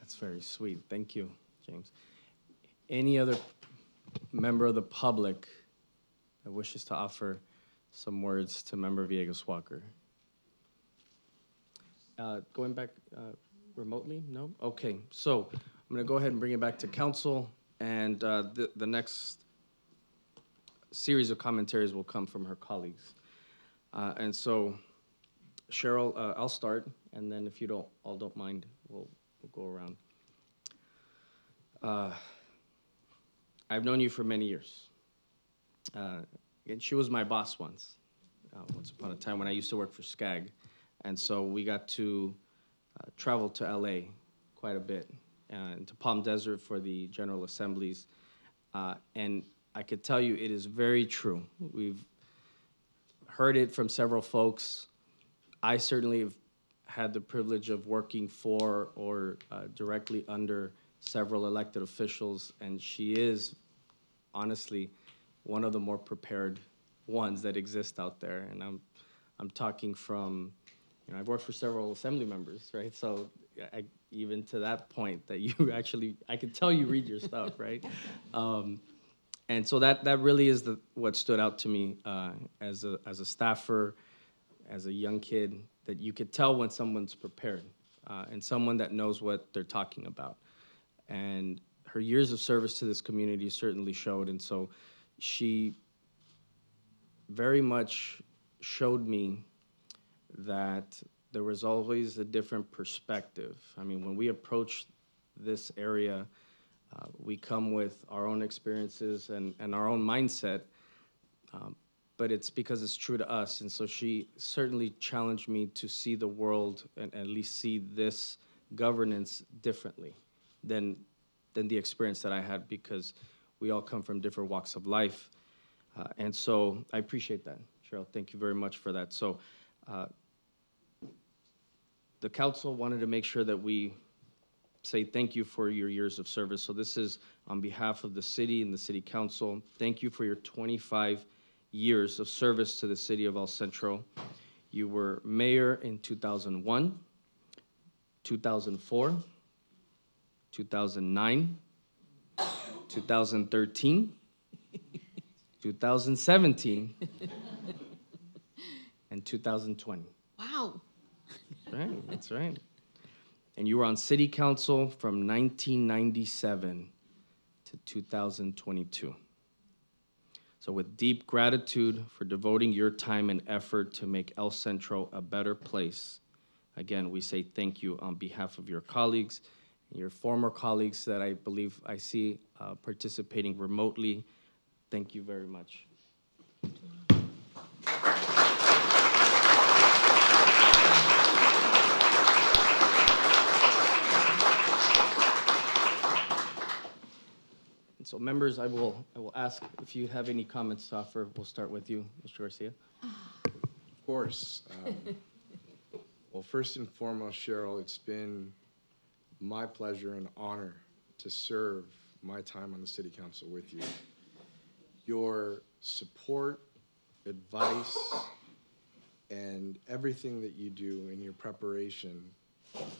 That's very sweet. Thank you, James. Any other member of the public that wishes to offer some words to Member Villegas Walker? Going back remotely? No? Okay, so I'm going to go ahead and bring it back to council, and the next series of commentaries will come from her colleagues. And so, Cheryl, I'll start, and then if you don't mind, we'll go around. I've known you for many years. And she was my boss once upon a time when I used to work for SCAG. And so we got to travel to LA quite a bit, and to Palm Desert for the General Assemblies. And I could tell you it is very true. We've heard it from several folks. I certainly have had the privilege of working for or directly under several elected officials, and she is honestly one of the more prepared ones that exist out there. And I'm talking from, I've worked for several assembly members, right? So even to that point that you actually, I can tell you read your stuff, right? And so that really is what stood out to me as a staffer, as a young kid, that you could tell when someone's prepared and someone that knows what they're talking about. And her years of service to this community certainly showed. And so she very much showed me that there was always a different perspective. I mean, when we approach this area, we come with our own experiences and our own mindset, but it's because it's true to us. And so she certainly challenged me to see the world and at least see this governance differently than the experience that I had, because we all come from different walks of life. And so I appreciate that, Cheryl. Thank you very much for that. So the council wanted to make sure that we say thank you for your years of service. So this is on behalf of the city and the city council. Thank you for your 25 years of service to the city of El Centro. You were mayor in 2001, 2004, 2009, 2013, 2017, and 2020. Wow. That's right. And you were on city council from 1997 to 2022. So with deep gratitude for devoting your time and effort to make El Centro a better place, again, we say thank you on behalf of your colleagues and your former colleagues that I believe I see participating remotely. Thank you very much. And so members, I will ask if you have any comments to offer. We'll start with you, Mr. Garcia. Of course. Well, first and foremost, Cheryl, it's been my pleasure and honor to serve my time on the city council with you. Your support, advice, and everything that you do in your preparation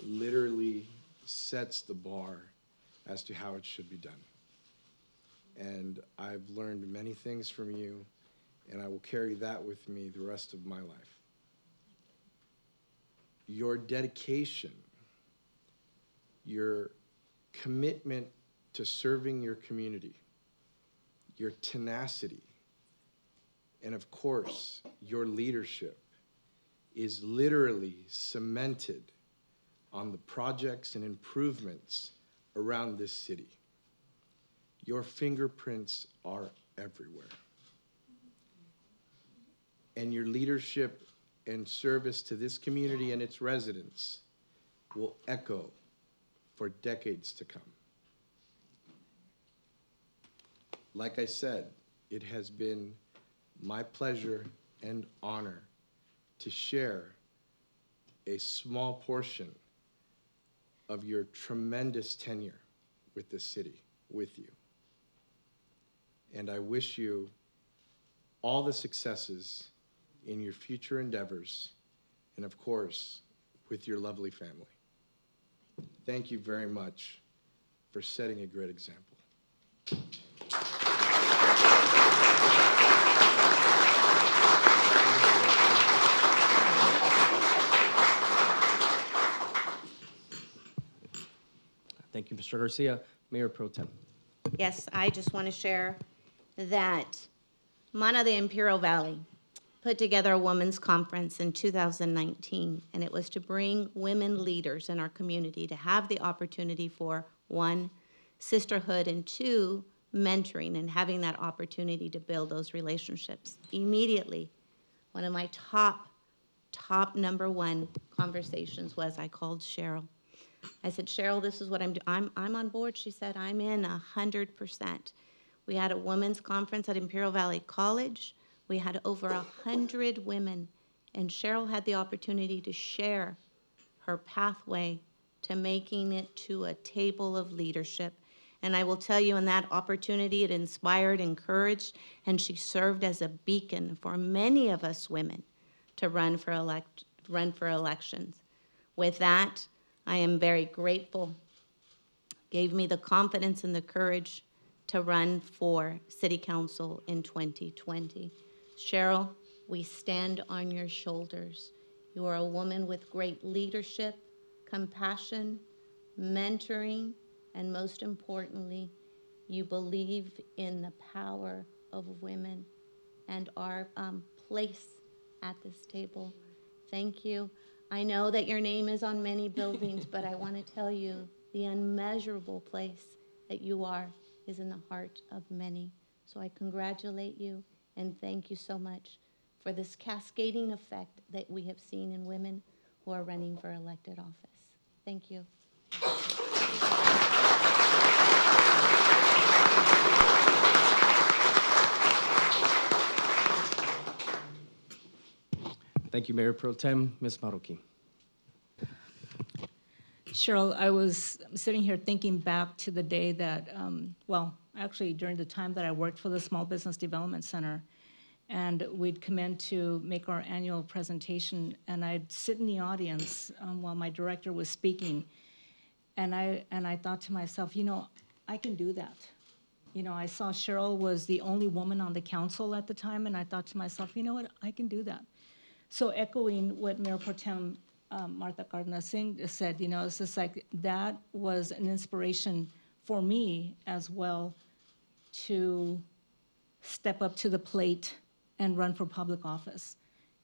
literally sets the bar as to how it should be done. And I've learned many things from you, and I will carry that with me the rest of my life. Your dedication, your commitment to serving your community, your tenacity, and of course, your leadership is literally cemented on the projects and improvements around this city. Your fingerprints are everywhere. And your leadership and service to this community and its residents will echo for decades to come. Like I said, it has been my pleasure and honor to share a small portion of your tremendous tenure with this city with you. And I wish you all the successes in your future endeavors, and of course, with your lovely family. Thank you very much for setting a great example. Thank you, Mr. Garcia. Mayor Pro Tem. Yes, I just want to share that Mana de Imperial Valley put together a women's conference in 2019, and it was to bring women leaders in our community to have the opportunity for, one, sisterhood, and two, mentoring and having that opportunity to build those relationships. Immediately, one of my top number one conversations was I called Cheryl. I said, Cheryl, this is what I'm doing. I'm on board. She said, I'm in 100%. We had a women's conference at Imperial Valley College. We had over 100 women, and Cheryl had the opportunity to share her pathway to making it to a table of leadership. And I will tell you, in that opportunity, it inspired, encouraged, and she served as a beacon for many of us women to run for elections. With that, I am very grateful. Gave me the confidence and the courage to run for City Council in 2020. Cheryl, we stand on your shoulders. You are a woman with great leadership, compassion, mentoring, and most importantly, you believe in the power of women and our place at this table. Thank you. I know that your name is on many buildings, but I want to tell you the unmeasurable place that you are is in the heart of many. So I congratulate you and thank you so much for this cascading effect that we have seen in women who are running for elected office. Thank you. Thank you, Mayor Pro Tem. Ms. Marroquin. Cheryl, I was sitting here thinking back to the day that, well, actually during the time that I worked for the Small Business Development Center, and we'd come in to make our annual presentation, and I'd sit in the audience while my director was speaking, and I thought to myself, you know, I can do that. You know, I saw Cheryl was the only woman on the council at the time, and I thought to myself, you know what, I can do that. So echoing what Mayor Pro Tem Martha Cárdenas Singh said, you know, it's just like that was an inspiration for me as well to step up to the plate and run for public office.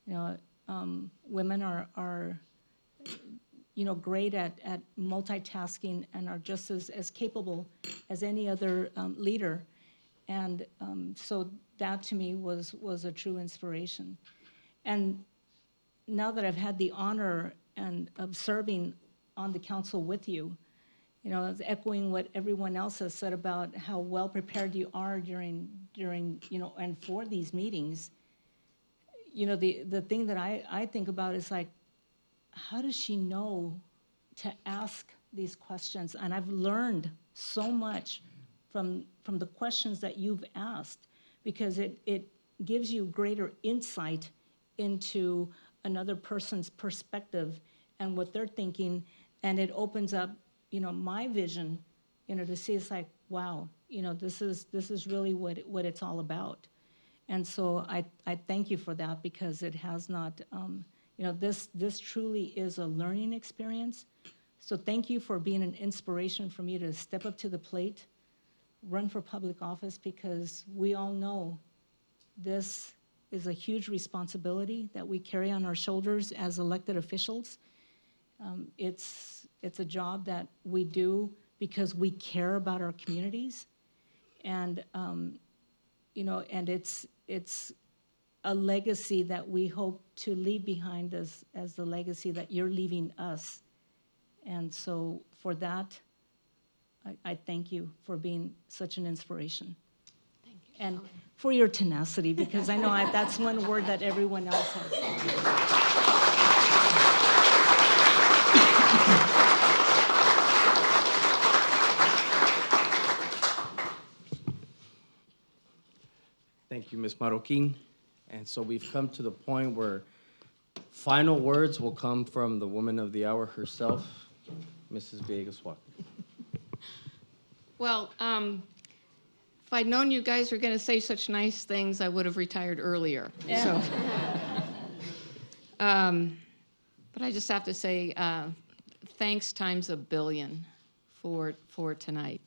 You know, women are you know, great at multitasking and are just as capable as any other leader. And so that to me was a true inspiration. And now that I've had the honor of serving on the council with you, you know, it's echoing what everyone else has said about how well prepared you are during you know, and for these meetings. You know, the thing that I think about is like, how does she know to ask these questions? And I've learned so much from the questions that you've asked, because it gives you greater insight into another person's perspective and what they're thinking, and it opens up, you know, my vision, you know, to see it's like, wow, you know, this is really what it's all about. And so I thank you for that, because it has not, you know, this truly is a learning experience. So thank you for being an inspiration for me to step up to the plate, run for public office, because we all know this is a huge responsibility that we carry on our shoulders as elected officials. It's a job that we do because we care about our communities, and you know, and it's a legacy that we hope to leave behind as the legacy that you're leaving us. And so for that, I thank you for being such an inspiration. Thank you. And for your tenacity, because I know that's one word that everyone else has. Thank you, Ms. Marroquin. And so we've come to the point where final words will come from the woman of the hour herself, Mrs. Villegas Walker. Well, if I'd known you guys were going to say such nice things, I would have retired earlier. Yeah. So, but I just have to say, thanks times a billion for tonight.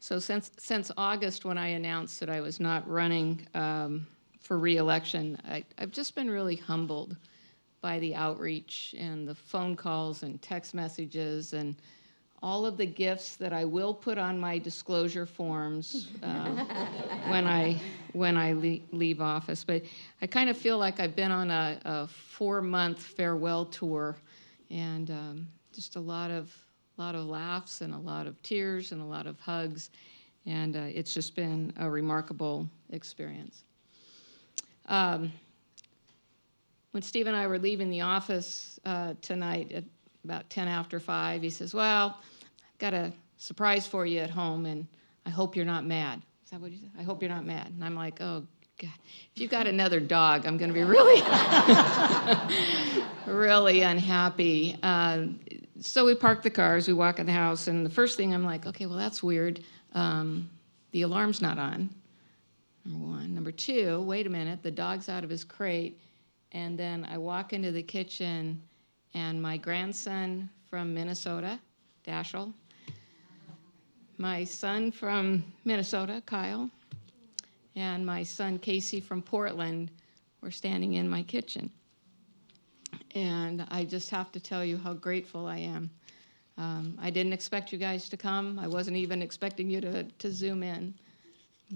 So since August, when I announced that I was not running for re-election, I've just been really humbled by the outreach and the phone calls and text messages and all of the gifts that I will put on my disclosure forms when I leave office. But I kind of feel like I've been on a 4-month farewell tour, and just a lot of laughs and a lot of tears and a lot of hugs, and it's just been a remarkable experience. When Steve and I were leaving the office tonight at about 10 after 5, he says, well, I've got a surprise for you at home, and I hope you're not mad. Is that what he said? I hope you're not mad. And I'm like, oh, God, if you got another dog, I'm going to be really, really unhappy. So we park the cars, we walk in the house, and the first thing I'm like, okay, well, that's weird. The alarm's not on, number one. Number two, wait a minute, the dog's out of his crate. And then I walk into the kitchen, and my grandson from Minnesota, Dashel, my son from Minnesota, Kyle, and my son Casey from Portland were standing in my kitchen. And I just have to tell you how grateful I am. I didn't expect you guys to come. I wasn't even expecting you to zoom in.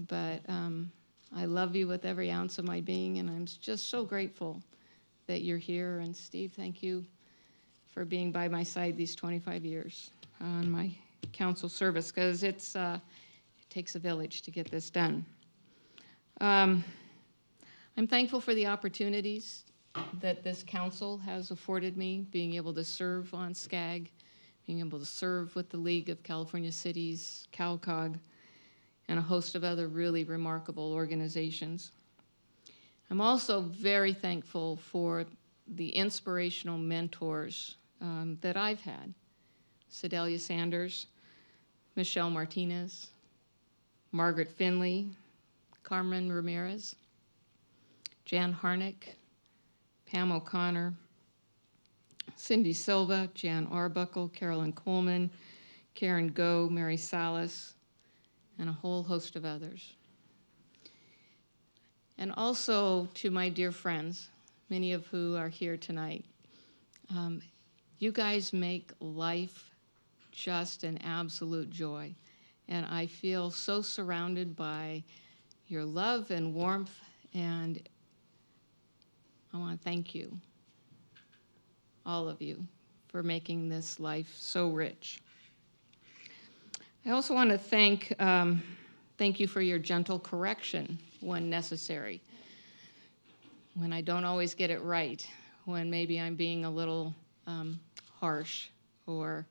But I love you with every ounce of my being, and I'm just so grateful that you're here. And Steve, thank you for being by my side these 25 years on my council service, because it takes a village to get this done. I'm thankful for the opportunities that this council has afforded me, being able to serve on SCAG, being able to serve with the League of California Cities, CalCog, and a host of other really remarkable organizations. I'm also very thankful for the inspirational mentors that I've had. Sedalia Sanders, Michelle Martinez, Margaret Finley, Carmen Ramirez, Jan Harnick, Pam O'Connor, Cindy Silva, Jan Arbuckle, Carolyn Coleman, Karen Go, Mary Salas, and a whole host of others. And also to my dear friends, many of who are here tonight. You guys make life just an absolute joy. And I feel so surrounded by your love and warmth, and I want to thank you, all of you, for making this life so rich. I also want to thank you for your gentle correction when necessary, when I don't always get it right, when maybe I'm being a little harsh, or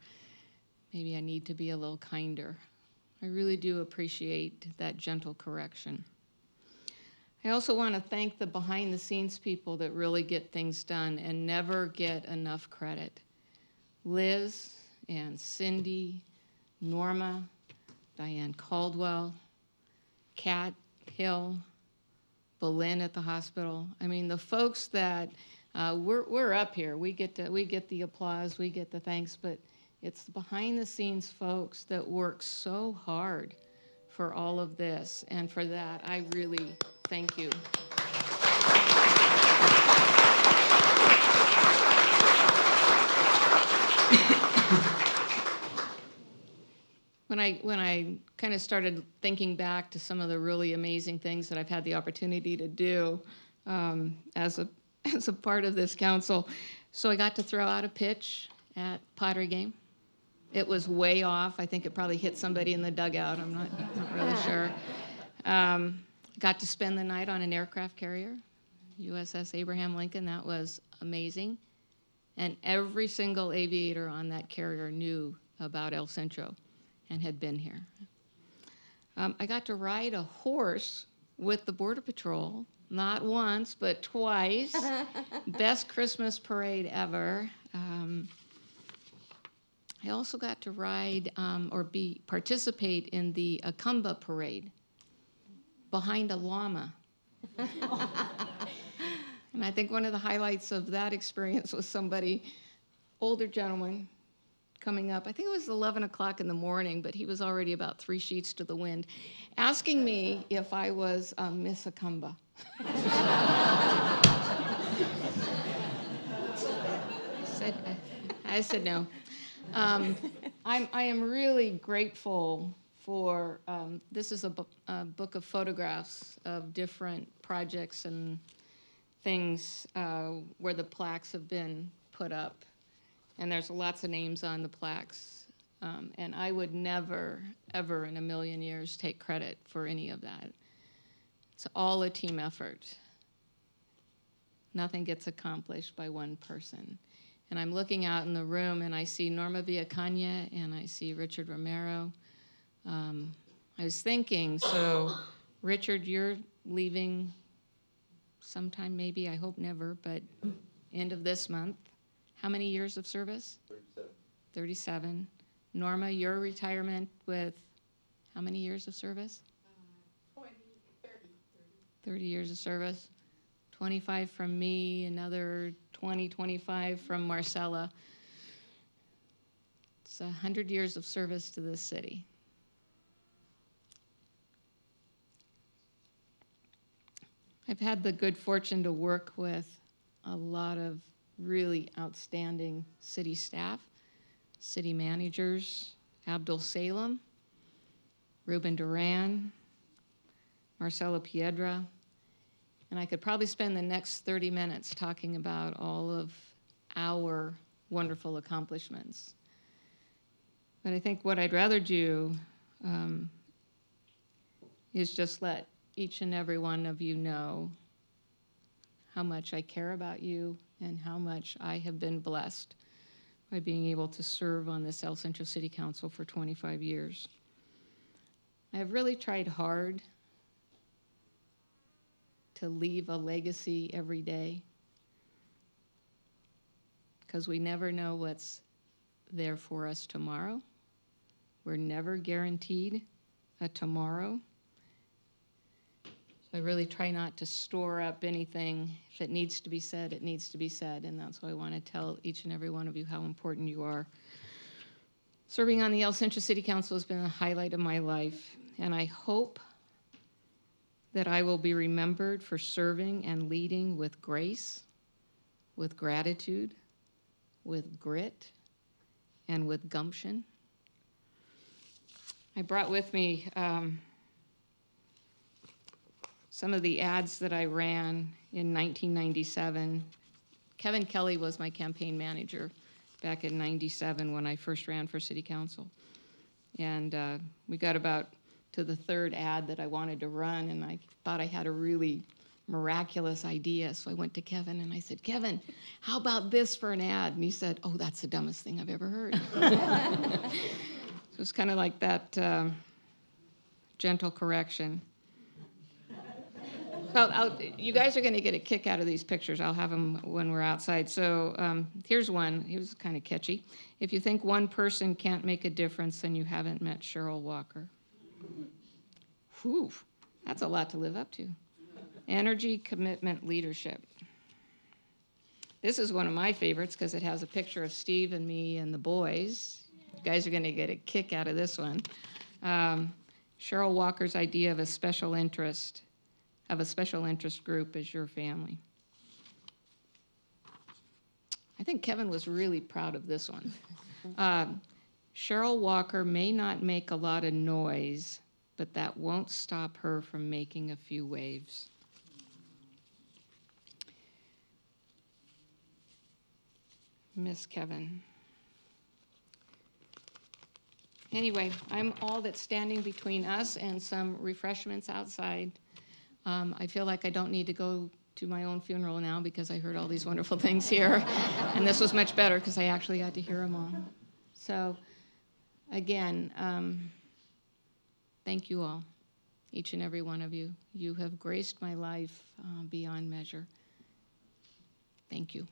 maybe I need to be a little kinder. I really do appreciate that gentle correction. I also want to thank the behind-the-scenes people that really get things done and never get enough credit. Liz and Cindy, Norma, Diane Caldwell, Kat Hill, Boleyn at the hospital. I mean, the folks that we're up here. We get the applause, we get the thanks, but it's the behind-the-scenes folks that work so hard for all of this, and for that, I really thank you. When I kind of started thinking back to some of the really amazing things that I've had the opportunity to do as a part of this council, So I got to throw out a pitch at Padre game. It was way off. I think it probably hit somebody in the dugout. I'm not really sure. Got to spend the night on an aircraft carrier, USS Abraham Lincoln. That was amazing. And every single aviator on that carrier knew about El Centro and had been here. I got to ride a horse with the Border Patrol, not once, but twice. Best Christmas parade ever. I also got to ride participate in the Akamba parade behind a llama. And I think one of the highlights of that experience was somebody, older gentleman, coming up. I think it was 11 o'clock in the morning, but he was already about 3 sheets to the wind, asking me if I was Miss Akamba. I said no. I am really grateful for, this is a book of photographs of different projects and things where the plaques have been put up. And there's lots of names on the plaques. And I would never, ever in a million years take credit for any of that. It's all a team effort. Nothing gets accomplished by one person. And I'm looking out in the room and I see Norma Villacana and I see Richard Romero. I was thinking, so Richard, you're leaving sometime maybe, I hope never, but end of this month. How many years of service? 37. 37. Norma, your retirement with how many years of service? 20, 30. 30 years of service. 25 from me, another 20, 25 from Marcella. It's 100 years of service to this city. I've had the good fortune to work with a lot of really outstanding city staff, city managers, Abdul Salem, Ruben Duran, Marcelo Piedra, and I could probably spend the next 30 minutes talking about all of our wonderful accomplishments. But I think what I'd rather do is just let each and every one of you know how much I care about you and how much I have been blessed by being able to serve on this El Centro City Council for 25 years. I have really tried hard to leave a legacy every day because we never know what's there for us tomorrow. We're never guaranteed a tomorrow. So I really try not to store up anything. If it needs to be said, it needs to be said, and that's why I want to tell each and every one of you how important you are. Serving on the El Centro City Council has been a highlight of my life, and I hope that I will be remembered for serving and leading with grace, with gratitude, with grit, and with gumption. I brought with me some of the ads that I ran in 1997. Kevin Kelly was my campaign manager back in 97 when I first ran for city council. And we got about to the third ad that I wanted to run, and I thought I had a really miraculous idea. So I went to Kevin and I said, Kevin, how about this for an ad? And he said, oh, that's the dumbest thing I've ever heard. So it's kind of like that gentle correction. So you guys are going to get a kick out of these pictures. I'll have them when we're outside. So here's one. He was kind of catchy. If you think one person can't make a difference, then you haven't met Cheryl Walker. Whew, that's a lot to live up to. Energy, commitment, leadership. This is one of my favorites because it has a picture of Steve and me and the boys. You guys are going to get a kick out of this one. Cheryl Walker's idea of a special interest group is your family. I think Kevin was really proud of this one. Cheryl Walker may not make a lot of noise, but that won't stop her from making a few waves. miss Kevin. Anyway, I'm all that's standing between us and some refreshments outside. I feel like I don't need to go to my own funeral now because I heard all these wonderful things here. And this was much better because I actually got to hear them all. So again, thank you all, each and every one of you. You have graced my life beyond measure. Thank you.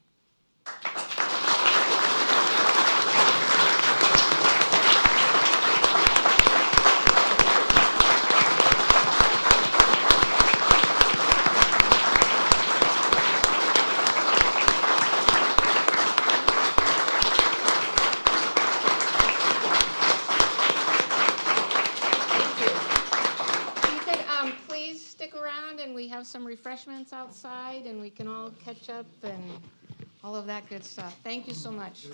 Please stick around and we have some refreshments outside and we can all catch up and all of that good stuff. Thank you so much.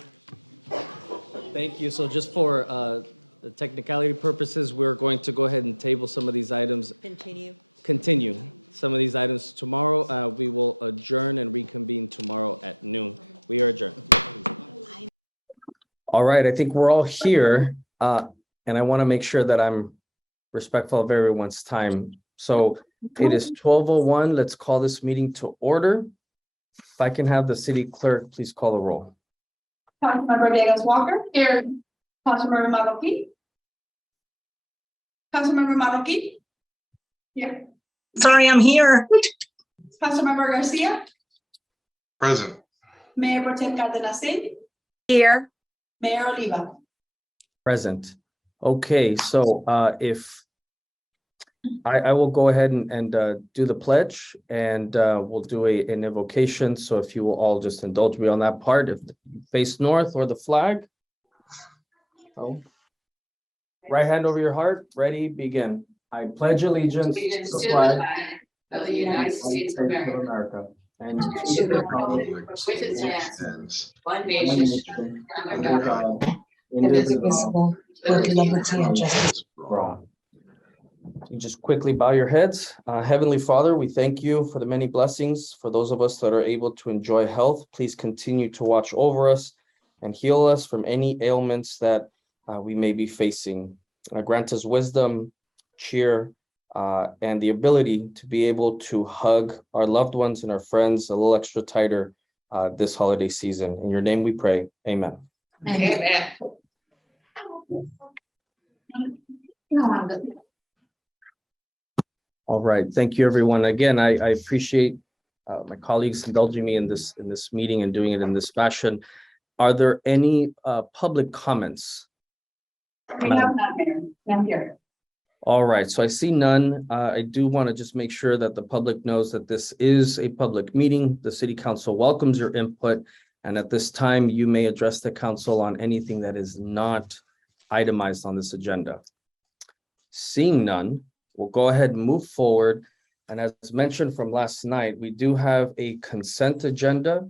Thank you. So just for the technicality purposes, we're going to go ahead and table some of these items. Continue some of these items tomorrow. We will adjourn and reconvene tomorrow at noon. We are adjourned. All right, I think we're all here, and I want to make sure that I'm respectful of everyone's time. So it is 12:01. Let's call this meeting to order. If I can have the city clerk, please call the roll. Councilmember Villegas Walker. Here. Councilmember Marroquin. Councilmember Marroquin. Here. Sorry, I'm here. Councilmember Garcia. Present. Mayor Pro Tem Cardenas Singh. Here. Mayor Oliva. Present. Okay, so if I will go ahead and do the pledge and we'll do an invocation. So if you will all just indulge me on that part, if you face north or the flag. Oh. Right hand over your heart, ready, begin. I pledge allegiance to the flag of the United States of America. And to the republic for which it stands, one nation, under God, indivisible, with liberty and justice for all. You just quickly bow your heads. Heavenly Father, we thank you for the many blessings. For those of us that are able to enjoy health, please continue to watch over us and heal us from any ailments that we may be facing. Grant us wisdom, cheer, and the ability to be able to hug our loved ones and our friends a little extra tighter this holiday season. In your name we pray, amen. Amen. All right, thank you, everyone. Again, I appreciate my colleagues indulging me in this meeting and doing it in this fashion. Are there any public comments? We have none, Mayor. None here. All right, so I see none. I do want to just make sure that the public knows that this is a public meeting. The city council welcomes your input, and at this time, you may address the council on anything that is not itemized on this agenda. Seeing none, we'll go ahead and move forward. And as mentioned from last night, we do have a consent agenda.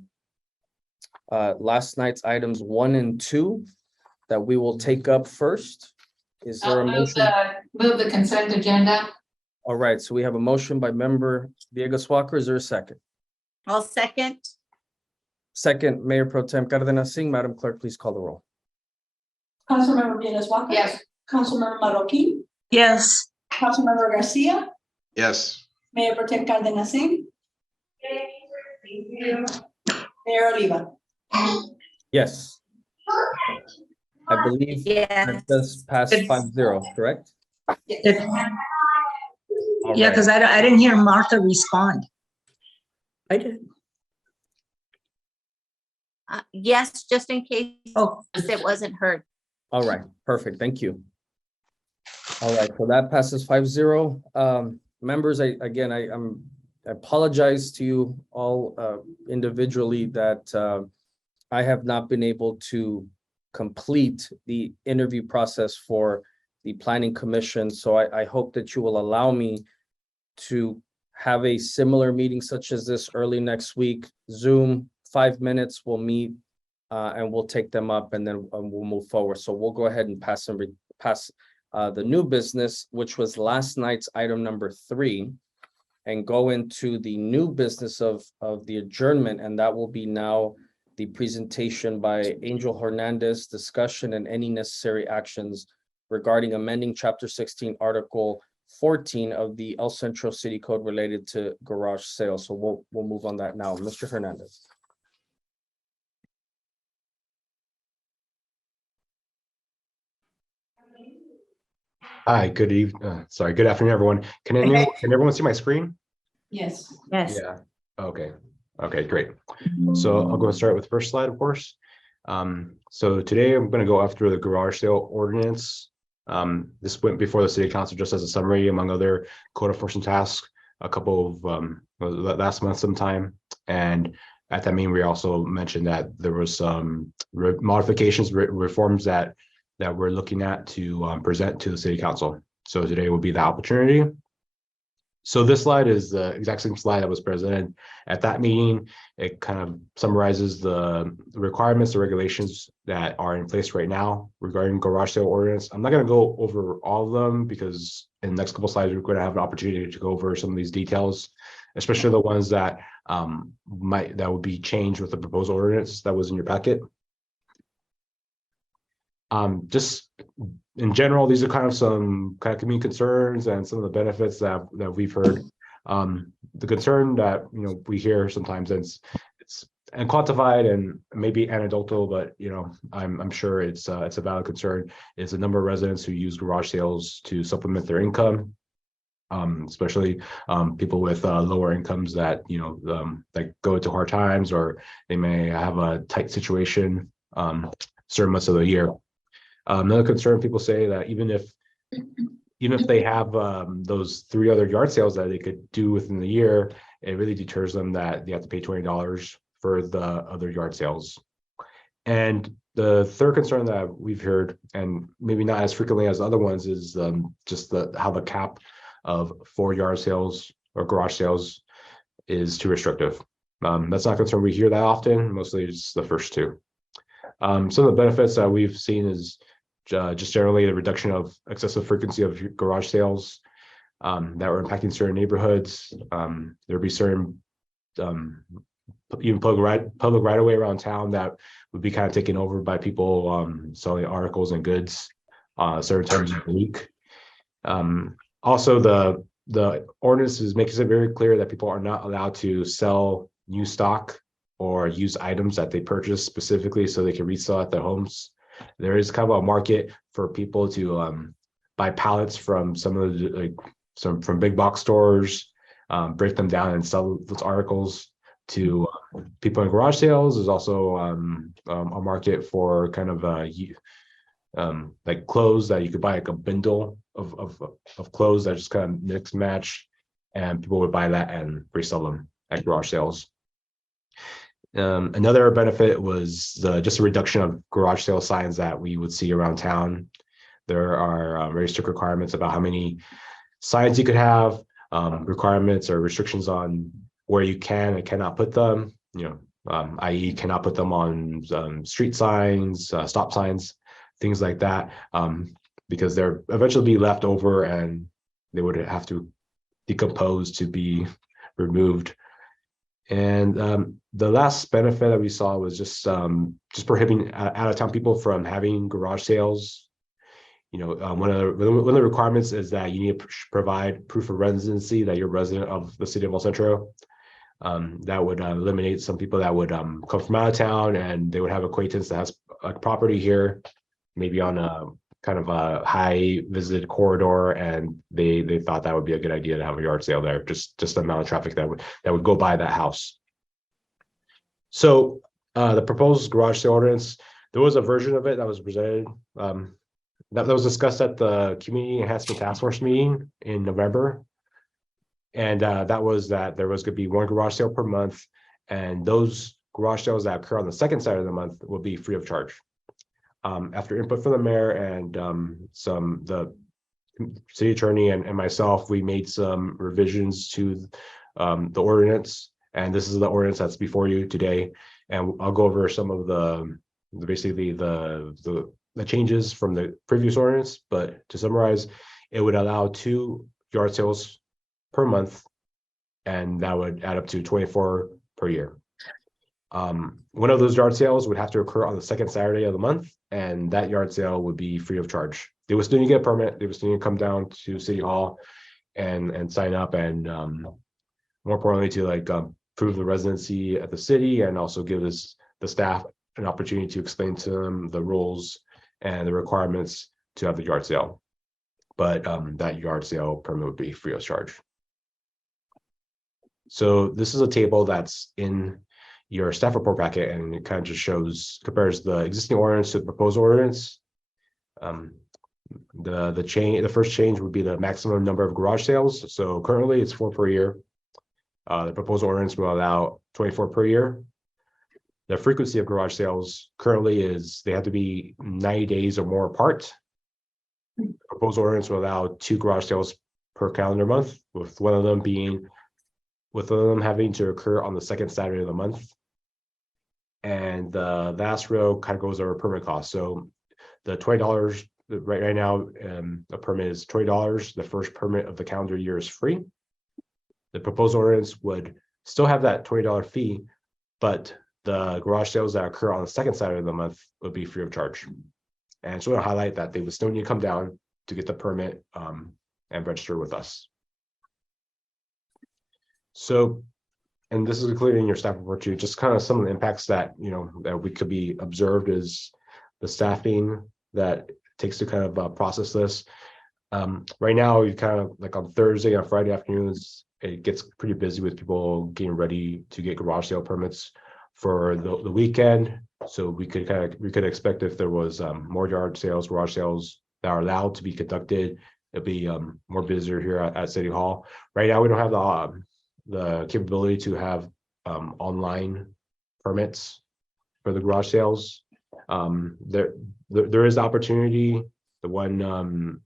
Last night's items 1 and 2 that we will take up first. Is there a motion? Move the consent agenda. All right, so we have a motion by member Villegas Walker. Is there a second? I'll second. Second, Mayor Pro Tem Cardenas Singh. Madam Clerk, please call the roll. Councilmember Villegas Walker. Yes. Councilmember Marroquin. Yes. Councilmember Garcia. Yes. Mayor Pro Tem Cardenas Singh. Mayor Oliva. Yes. I believe that does pass 5-0, correct? All Yeah, right. because I didn't hear Martha respond. I did. Yes, just in case Oh, it wasn't heard. All right, perfect, thank you. All right, so that passes 5-0. Members, I apologize to you all individually that I have not been able to complete the interview process for the Planning Commission. So I hope that you will allow me to have a similar meeting such as this early next week. Zoom, 5 minutes, we'll meet and we'll take them up and then we'll move forward. So we'll go ahead and pass the new business, which was last night's item number 3, and go into the new business of the adjournment. And that will be now the presentation by Angel Hernandez, discussion and any necessary actions regarding amending Chapter 16, Article 14 of the El Centro City Code related to garage sales. So we'll move on that now. Mr. Hernandez. Hi, good good afternoon, everyone. Can everyone see my screen? Yes. Yes. Yeah. Okay. Okay, great. So I'll go and start with the first slide, of course. So today I'm going to go after the garage sale ordinance. This went before the city council just as a summary, among other code enforcement tasks, a couple of last month sometime. And at that meeting, we also mentioned that there was some modifications, reforms that we're looking at to present to the city council. So today will be the opportunity. So this slide is the exact same slide that was presented at that meeting. It kind of summarizes the requirements, the regulations that are in place right now regarding garage sale ordinance. I'm not going to go over all of them because in the next couple of slides, we're going to have an opportunity to go over some of these details, especially the ones that would be changed with the proposed ordinance that was in your packet. Just in general, these are kind of some community concerns and some of the benefits that we've heard. The concern that we hear sometimes, and it's quantified and maybe anecdotal, but I'm sure it's a valid concern, is the number of residents who use garage sales to supplement their income, especially people with lower incomes that that go into hard times, or they may have a tight situation certain months of the year. Another concern, people say that even if they have those 3 other yard sales that they could do within the year, it really deters them that they have to pay $20 for the other yard sales. And the third concern that we've heard, and maybe not as frequently as other ones, is just how the cap of 4 yard sales or garage sales is too restrictive. That's not a concern we hear that often, mostly it's the first 2. Some of the benefits that we've seen is just generally the reduction of excessive frequency of garage sales that were impacting certain neighborhoods. There'd be certain even public right of way around town that would be kind of taken over by people selling articles and goods certain times of the week. Also, the ordinance makes it very clear that people are not allowed to sell new stock or use items that they purchase specifically so they can resell at their homes. There is kind of a market for people to buy pallets from some of the from big box stores, break them down and sell those articles to people in garage sales. There's also a market for kind of like clothes that you could buy, like a bundle of clothes that just kind of mix match, and people would buy that and resell them at garage sales. Another benefit was just a reduction of garage sale signs that we would see around town. There are very strict requirements about how many signs you could have, requirements or restrictions on where you can and cannot put them, i.e. cannot put them on street signs, stop signs, things like that, because they're eventually be left over and they would have to decompose to be removed. And the last benefit that we saw was just prohibiting out-of-town people from having garage sales. One of the requirements is that you need to provide proof of residency that you're a resident of the city of El Centro. That would eliminate some people that would come from out of town and they would have acquaintance that has a property here, maybe on a kind of a high visited corridor, and they thought that would be a good idea to have a yard sale there, just the amount of traffic that would go by that house. So the proposed garage sale ordinance, there was a version of it that was presented that was discussed at the Community Enhancement Task Force meeting in November. And that was that there was going to be 1 garage sale per month, and those garage sales that occur on the second Saturday of the month will be free of charge. After input from the mayor and the city attorney and myself, we made some revisions to the ordinance, and this is the ordinance that's before you today. And I'll go over some of basically the changes from the previous ordinance. But to summarize, it would allow 2 yard sales per month, and that would add up to 24 per year. One of those yard sales would have to occur on the second Saturday of the month, and that yard sale would be free of charge. They would still need to get a permit. They would still need to come down to City Hall and sign up, and more importantly, to like prove the residency at the city, and also give the staff an opportunity to explain to them the rules and the requirements to have the yard sale. But that yard sale permit would be free of charge. So this is a table that's in your staff report packet, and it kind of just compares the existing ordinance to the proposed ordinance. The first change would be the maximum number of garage sales. So currently it's 4 per year. The proposed ordinance will allow 24 per year. The frequency of garage sales currently is they have to be 90 days or more apart. The proposed ordinance will allow 2 garage sales per calendar month, with one of them having to occur on the second Saturday of the month. And the last row kind of goes over permit costs. So the $20 right now, a permit is $20. The first permit of the calendar year is free. The proposed ordinance would still have that $20 fee, but the garage sales that occur on the second Saturday of the month would be free of charge. And so I want to highlight that they would still need to come down to get the permit and register with us. So, and this is included in your staff report too, just kind of some of the impacts that, that we could be observed is the staffing that it takes to kind of process this. Right now, you kind of like on Thursday and Friday afternoons, it gets pretty busy with people getting ready to get garage sale permits for the weekend. So we could expect if there was more yard sales, garage sales that are allowed to be conducted, it'd be more busier here at City Hall. Right now, we don't have the capability to have online permits for the garage sales. There is opportunity. The one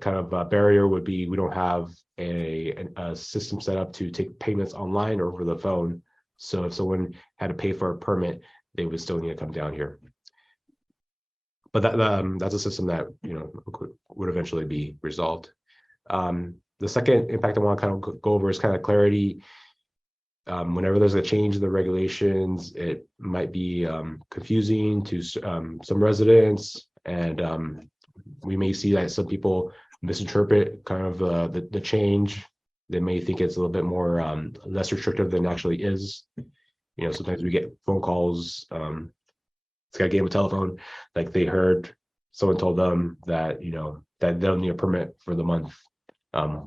kind of barrier would be we don't have a system set up to take payments online or over the phone. So if someone had to pay for a permit, they would still need to come down here. But that's a system that would eventually be resolved. The second impact I want to kind of go over is kind of clarity. Whenever there's a change in the regulations, it might be confusing to some residents, and we may see that some people misinterpret kind of the change. They may think it's a little bit more less restrictive than it actually is. Sometimes we get phone calls. It's got a game of telephone, like they heard someone told them that that they'll need a permit for the month.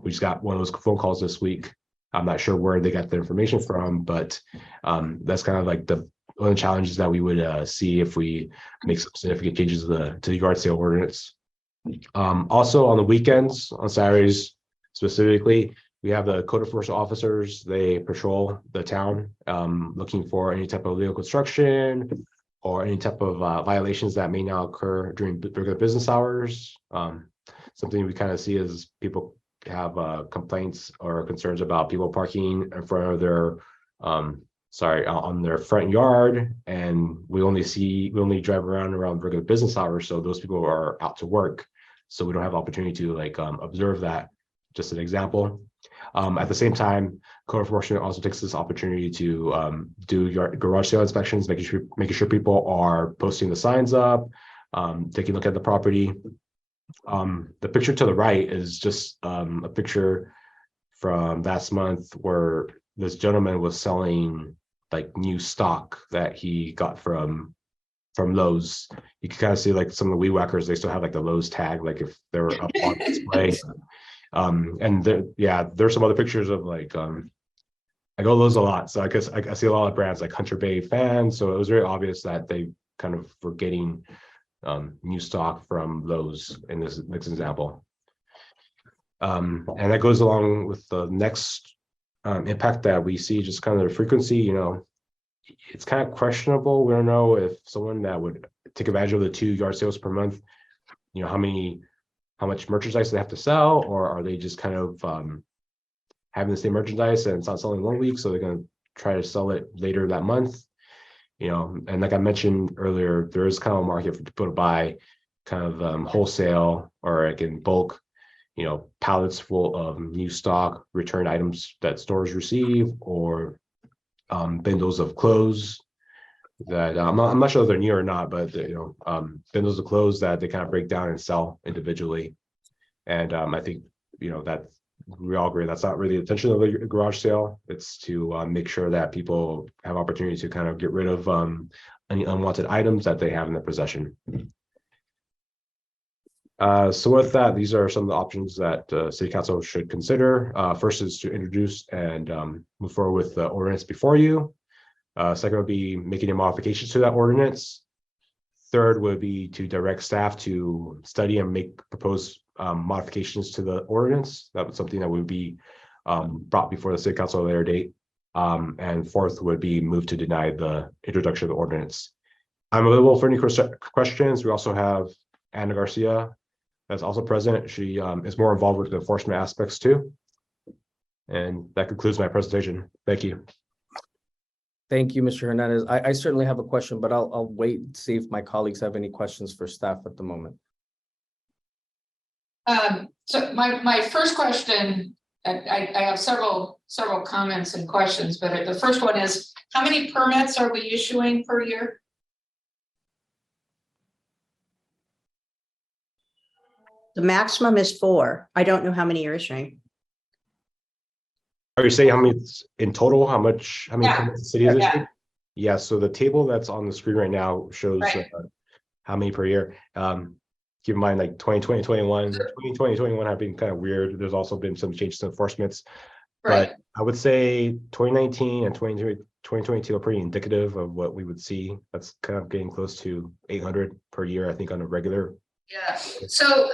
We just got one of those phone calls this week. I'm not sure where they got the information from, but that's kind of like one of the challenges that we would see if we make some significant changes to the yard sale ordinance. Also on the weekends, on Saturdays specifically, we have the code enforcement officers. They patrol the town looking for any type of illegal construction or any type of violations that may now occur during regular business hours. Something we kind of see is people have complaints or concerns about people parking in front of their on their front yard, and we only drive around regular business hours, so those people are out to work, so we don't have opportunity to observe that. Just an example. At the same time, code enforcement also takes this opportunity to do garage sale inspections, making sure people are posting the signs up, taking a look at the property. The picture to the right is just a picture from last month where this gentleman was selling new stock that he got from Lowe's. You can kind of see some of the weed whackers, they still have the Lowe's tag, if they're up on display. And there's some other pictures of I go to Lowe's a lot, so I see a lot of brands like Hunter Bay fans. So it was very obvious that they kind of were getting new stock from Lowe's in this next example. And that goes along with the next impact that we see, just kind of the frequency. It's kind of questionable. We don't know if someone that would take advantage of the 2 yard sales per month, how much merchandise they have to sell, or are they just kind of having the same merchandise and it's not selling 1 week, so they're going to try to sell it later that month. And like I mentioned earlier, there is kind of a market for people to buy kind of wholesale or in bulk, pallets full of new stock, return items that stores receive, or bundles of clothes. that I'm not sure if they're new or not, but windows are closed that they kind of break down and sell individually. And I think that we all agree that's not really the intention of a garage sale. It's to make sure that people have opportunity to kind of get rid of any unwanted items that they have in their possession. So with that, these are some of the options that City Council should consider. First is to introduce and move forward with the ordinance before you. Second would be making any modifications to that ordinance. Third would be to direct staff to study and make proposed modifications to the ordinance. That was something that would be brought before the City Council at a later date. And fourth would be move to deny the introduction of the ordinance. I'm available for any questions. We also have Anna Garcia that's also present. She is more involved with the enforcement aspects too. And that concludes my presentation. Thank you. Thank you, Mr. Hernandez. I certainly have a question, but I'll wait and see if my colleagues have any questions for staff at the moment. So my first question, I have several comments and questions, but the first one is, how many permits are we issuing per year? The maximum is 4. I don't know how many you're issuing. Are you saying how many in total? How many Yeah. permits the city is Yeah. issued? Yeah, so the table that's on the screen right now shows Right. how many per year. Keep in mind, like 2020, 2021 have been kind of weird. There's also been some changes to enforcements. Right. But I would say 2019 and 2022 are pretty indicative of what we would see. That's kind of getting close to 800 per year, I think, on a regular. Yeah, so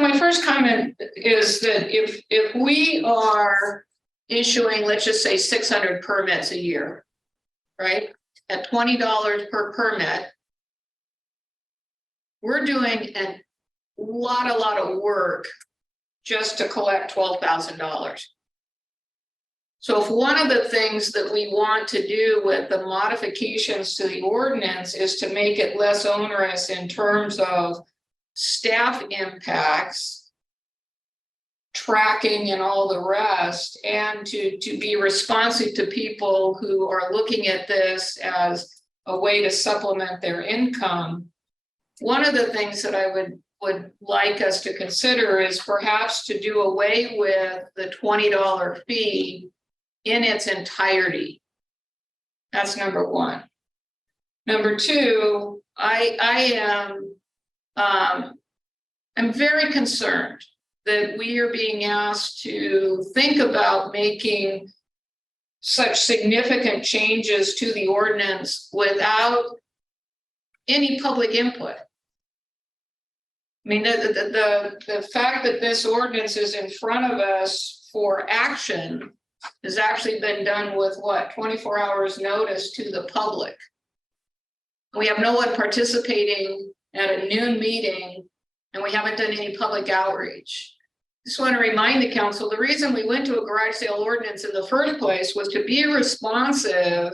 my first comment is that if we are issuing, let's just say 600 permits a year, right? At $20 per permit, we're doing a lot of work just to collect $12,000. So if one of the things that we want to do with the modifications to the ordinance is to make it less onerous in terms of staff impacts, tracking and all the rest, and to be responsive to people who are looking at this as a way to supplement their income, one of the things that I would like us to consider is perhaps to do away with the $20 fee in its entirety. That's number one. Number two, I'm very concerned that we are being asked to think about making such significant changes to the ordinance without any public input. I mean, the fact that this ordinance is in front of us for action has actually been done with what, 24 hours notice to the public. We have no one participating at a noon meeting, and we haven't done any public outreach. Just want to remind the council, the reason we went to a garage sale ordinance in the first place was to be responsive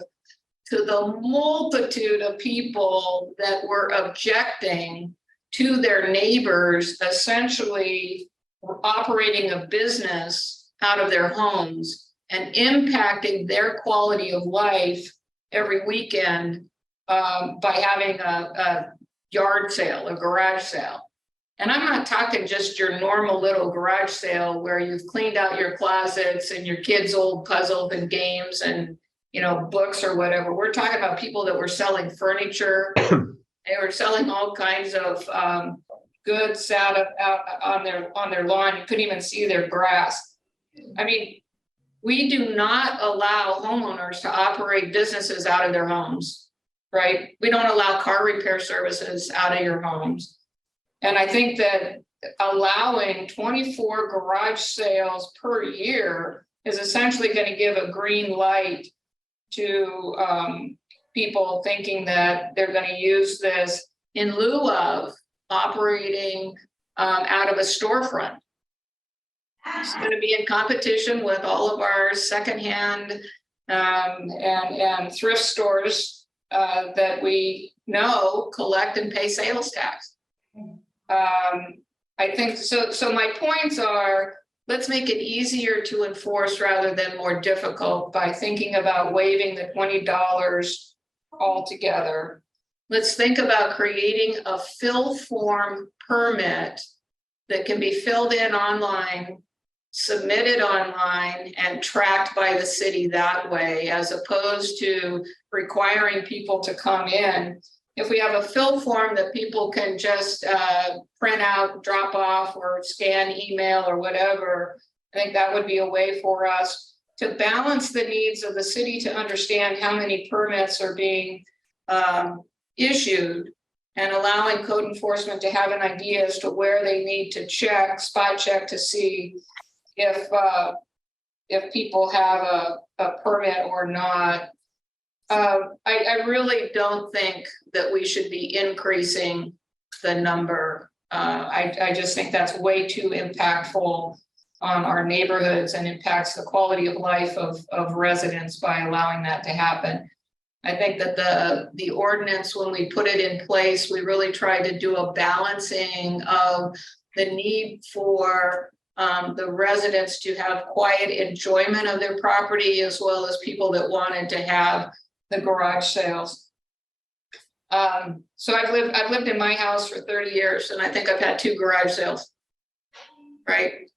to the multitude of people that were objecting to their neighbors essentially operating a business out of their homes and impacting their quality of life every weekend by having a yard sale, a garage sale. And I'm not talking just your normal little garage sale where you've cleaned out your closets and your kids' old puzzles and games and, you know, books or whatever. We're talking about people that were selling furniture. They were selling all kinds of goods out on their lawn. You couldn't even see their grass. I mean, we do not allow homeowners to operate businesses out of their homes, right? We don't allow car repair services out of your homes. And I think that allowing 24 garage sales per year is essentially going to give a green light to people thinking that they're going to use this in lieu of operating out of a storefront. It's going to be in competition with all of our secondhand and thrift stores that we know collect and pay sales tax. I think so. So my points are, let's make it easier to enforce rather than more difficult by thinking about waiving the $20 altogether. Let's think about creating a fill form permit that can be filled in online, submitted online, and tracked by the city that way, as opposed to requiring people to come in. If we have a fill form that people can just print out, drop off, or scan, email, or whatever, I think that would be a way for us to balance the needs of the city to understand how many permits are being issued, and allowing code enforcement to have an idea as to where they need to check, spot check, to see if people have a permit or not. I really don't think that we should be increasing the number. I just think that's way too impactful on our neighborhoods and impacts the quality of life of residents by allowing that to happen. I think that the ordinance, when we put it in place, we really tried to do a balancing of the need for the residents to have quiet enjoyment of their property, as well as people that wanted to have the garage sales. So I've lived in my house for 30 years, and I think I've had 2 garage sales, right?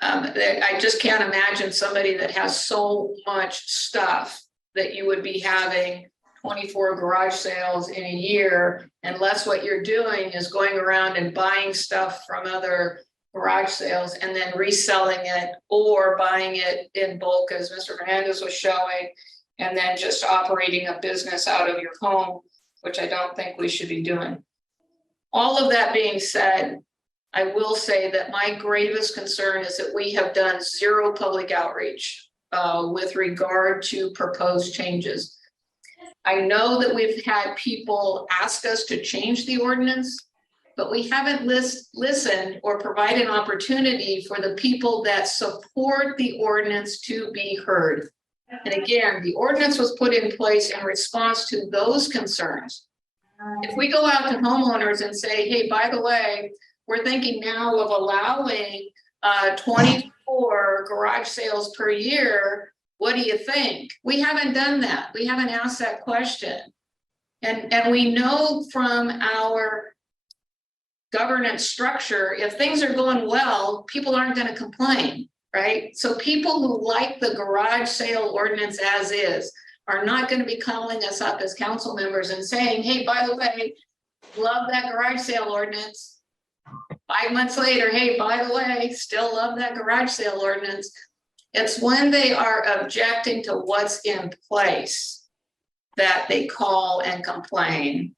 I just can't imagine somebody that has so much stuff that you would be having 24 garage sales in a year, unless what you're doing is going around and buying stuff from other garage sales and then reselling it, or buying it in bulk, as Mr. Hernandez was showing, and then just operating a business out of your home, which I don't think we should be doing. All of that being said, I will say that my gravest concern is that we have done 0 public outreach with regard to proposed changes. I know that we've had people ask us to change the ordinance, but we haven't listened or provided an opportunity for the people that support the ordinance to be heard. And again, the ordinance was put in place in response to those concerns. If we go out to homeowners and say, hey, by the way, we're thinking now of allowing 24 garage sales per year, what do you think? We haven't done that. We haven't asked that question. And we know from our governance structure, if things are going well, people aren't going to complain, right? So people who like the garage sale ordinance as is are not going to be calling us up as council members and saying, hey, by the way, love that garage sale ordinance. 5 months later, hey, by the way, still love that garage sale ordinance. It's when they are objecting to what's in place that they call and complain.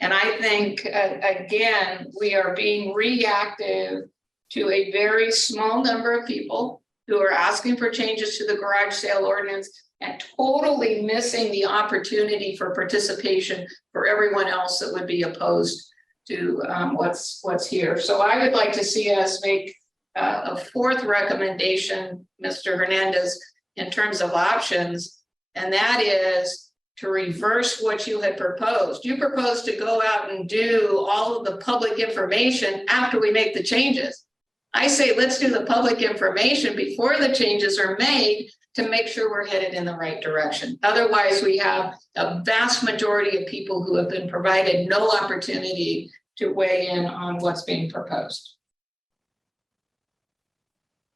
And I think, again, we are being reactive to a very small number of people who are asking for changes to the garage sale ordinance and totally missing the opportunity for participation for everyone else that would be opposed to what's here. So I would like to see us make a 4th recommendation, Mr. Hernandez, in terms of options, and that is to reverse what you had proposed. You proposed to go out and do all of the public information after we make the changes. I say let's do the public information before the changes are made to make sure we're headed in the right direction. Otherwise, we have a vast majority of people who have been provided no opportunity to weigh in on what's being proposed.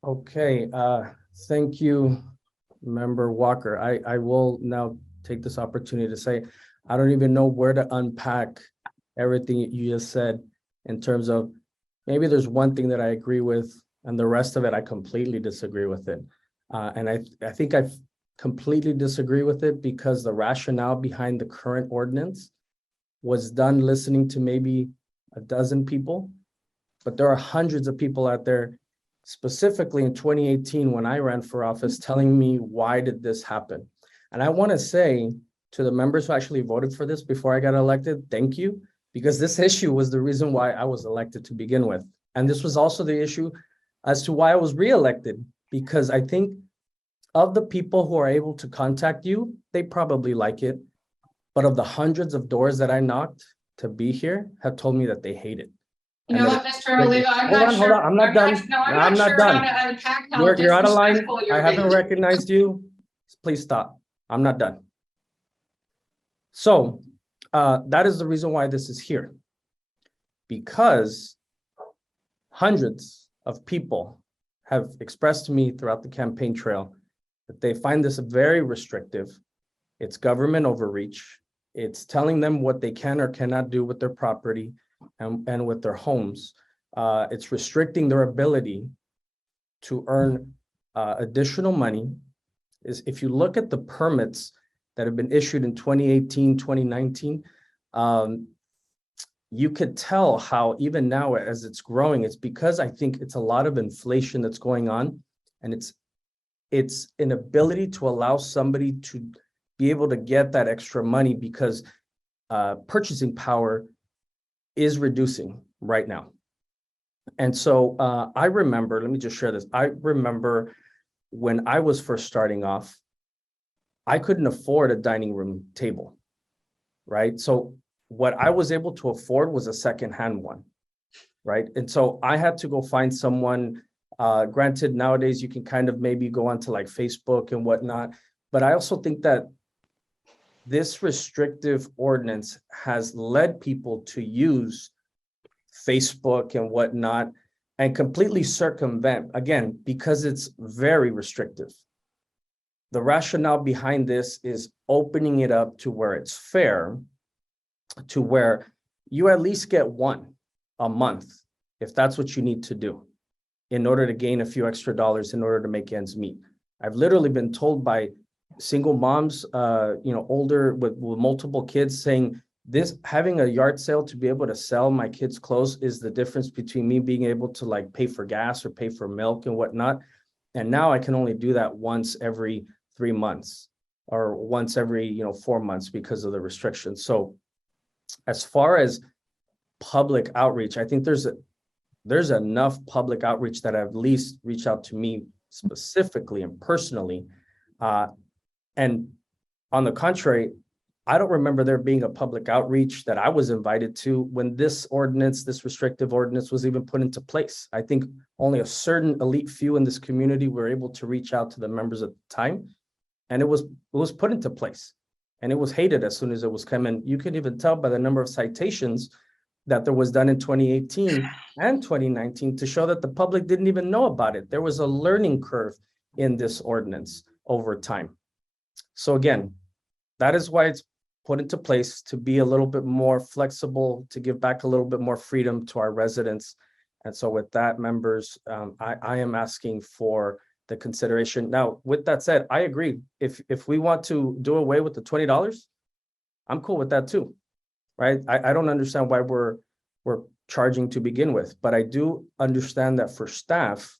Okay, thank you, Member Walker. I will now take this opportunity to say, I don't even know where to unpack everything you just said in terms of, maybe there's one thing that I agree with and the rest of it, I completely disagree with it. And I think I completely disagree with it because the rationale behind the current ordinance was done listening to maybe a dozen people, but there are hundreds of people out there, specifically in 2018 when I ran for office, telling me, why did this happen? And I want to say to the members who actually voted for this before I got elected, thank you, because this issue was the reason why I was elected to begin with. And this was also the issue as to why I was reelected, because I think of the people who are able to contact you, they probably like it. But of the hundreds of doors that I knocked to be here, have told me that they hate it. You know what, Mr. Oliva, I'm not sure. Hold on, I'm not done. I'm not sure how to unpack how You're out of line. disrespectful you're I haven't being. recognized you. Please stop. I'm not done. So that is the reason why this is here. Because hundreds of people have expressed to me throughout the campaign trail that they find this very restrictive. It's government overreach. It's telling them what they can or cannot do with their property and with their homes. It's restricting their ability to earn additional money. Is if you look at the permits that have been issued in 2018, 2019, you could tell how even now as it's growing, it's because I think it's a lot of inflation that's going on, and it's an ability to allow somebody to be able to get that extra money because purchasing power is reducing right now. And so I remember, let me just share this. I remember when I was first starting off, I couldn't afford a dining room table, right? So what I was able to afford was a secondhand one, right? And so I had to go find someone. Granted, nowadays you can kind of maybe go onto like Facebook and whatnot, but I also think that this restrictive ordinance has led people to use Facebook and whatnot and completely circumvent, again, because it's very restrictive. The rationale behind this is opening it up to where it's fair, to where you at least get one a month, if that's what you need to do in order to gain a few extra dollars in order to make ends meet. I've literally been told by single moms, older with multiple kids saying, this having a yard sale to be able to sell my kids' clothes is the difference between me being able to like pay for gas or pay for milk and whatnot. And now I can only do that once every 3 months or once every 4 months because of the restrictions. So as far as public outreach, I think there's enough public outreach that have at least reached out to me specifically and personally. And on the contrary, I don't remember there being a public outreach that I was invited to when this ordinance, this restrictive ordinance was even put into place. I think only a certain elite few in this community were able to reach out to the members at the time. And it was put into place. And it was hated as soon as it was coming. You can even tell by the number of citations that there was done in 2018 and 2019 to show that the public didn't even know about it. There was a learning curve in this ordinance over time. So again, that is why it's put into place, to be a little bit more flexible, to give back a little bit more freedom to our residents. And so with that, members, I am asking for the consideration. Now, with that said, I agree. If we want to do away with the $20, I'm cool with that too, right? I don't understand why we're charging to begin with, but I do understand that for staff,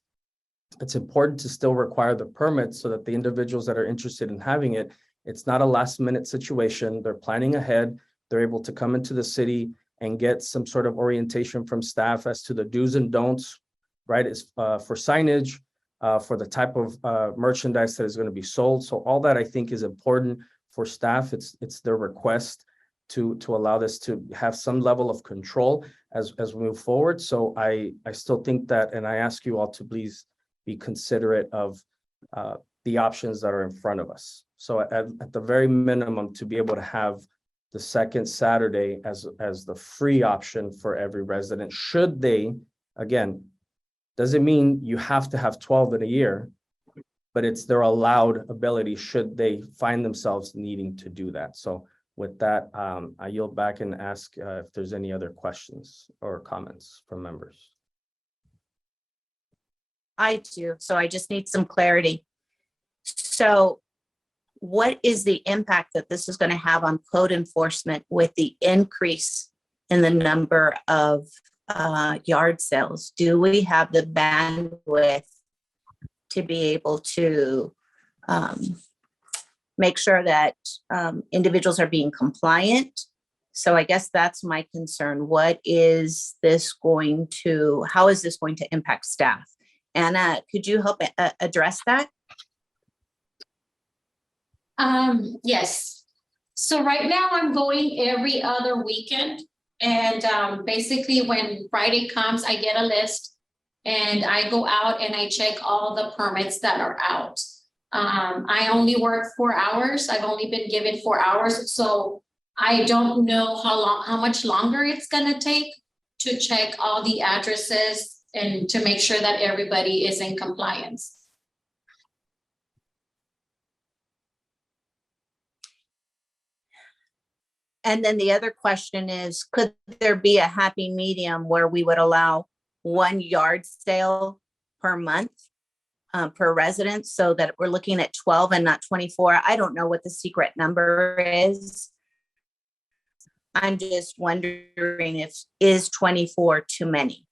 it's important to still require the permit so that the individuals that are interested in having it, it's not a last minute situation. They're planning ahead. They're able to come into the city and get some sort of orientation from staff as to the do's and don'ts, right? It's for signage, for the type of merchandise that is going to be sold. So all that I think is important for staff. It's their request to allow this to have some level of control as we move forward. So I still think that, and I ask you all to please be considerate of the options that are in front of us. So at the very minimum, to be able to have the second Saturday as the free option for every resident, should they, again, doesn't mean you have to have 12 in a year, but it's their allowed ability should they find themselves needing to do that. So with that, I yield back and ask if there's any other questions or comments from members. I do, so I just need some clarity. So what is the impact that this is going to have on code enforcement with the increase in the number of yard sales? Do we have the bandwidth to be able to make sure that individuals are being compliant? So I guess that's my concern. How is this going to impact staff? Anna, could you help address that? Yes. So right now I'm going every other weekend. And basically when Friday comes, I get a list and I go out and I check all the permits that are out. I only work 4 hours. I've only been given 4 hours. So I don't know how much longer it's gonna take to check all the addresses and to make sure that everybody is in compliance. And then the other question is, could there be a happy medium where we would allow one yard sale per month per resident, so that we're looking at 12 and not 24? I don't know what the secret number is. I'm just wondering if is 24 too many?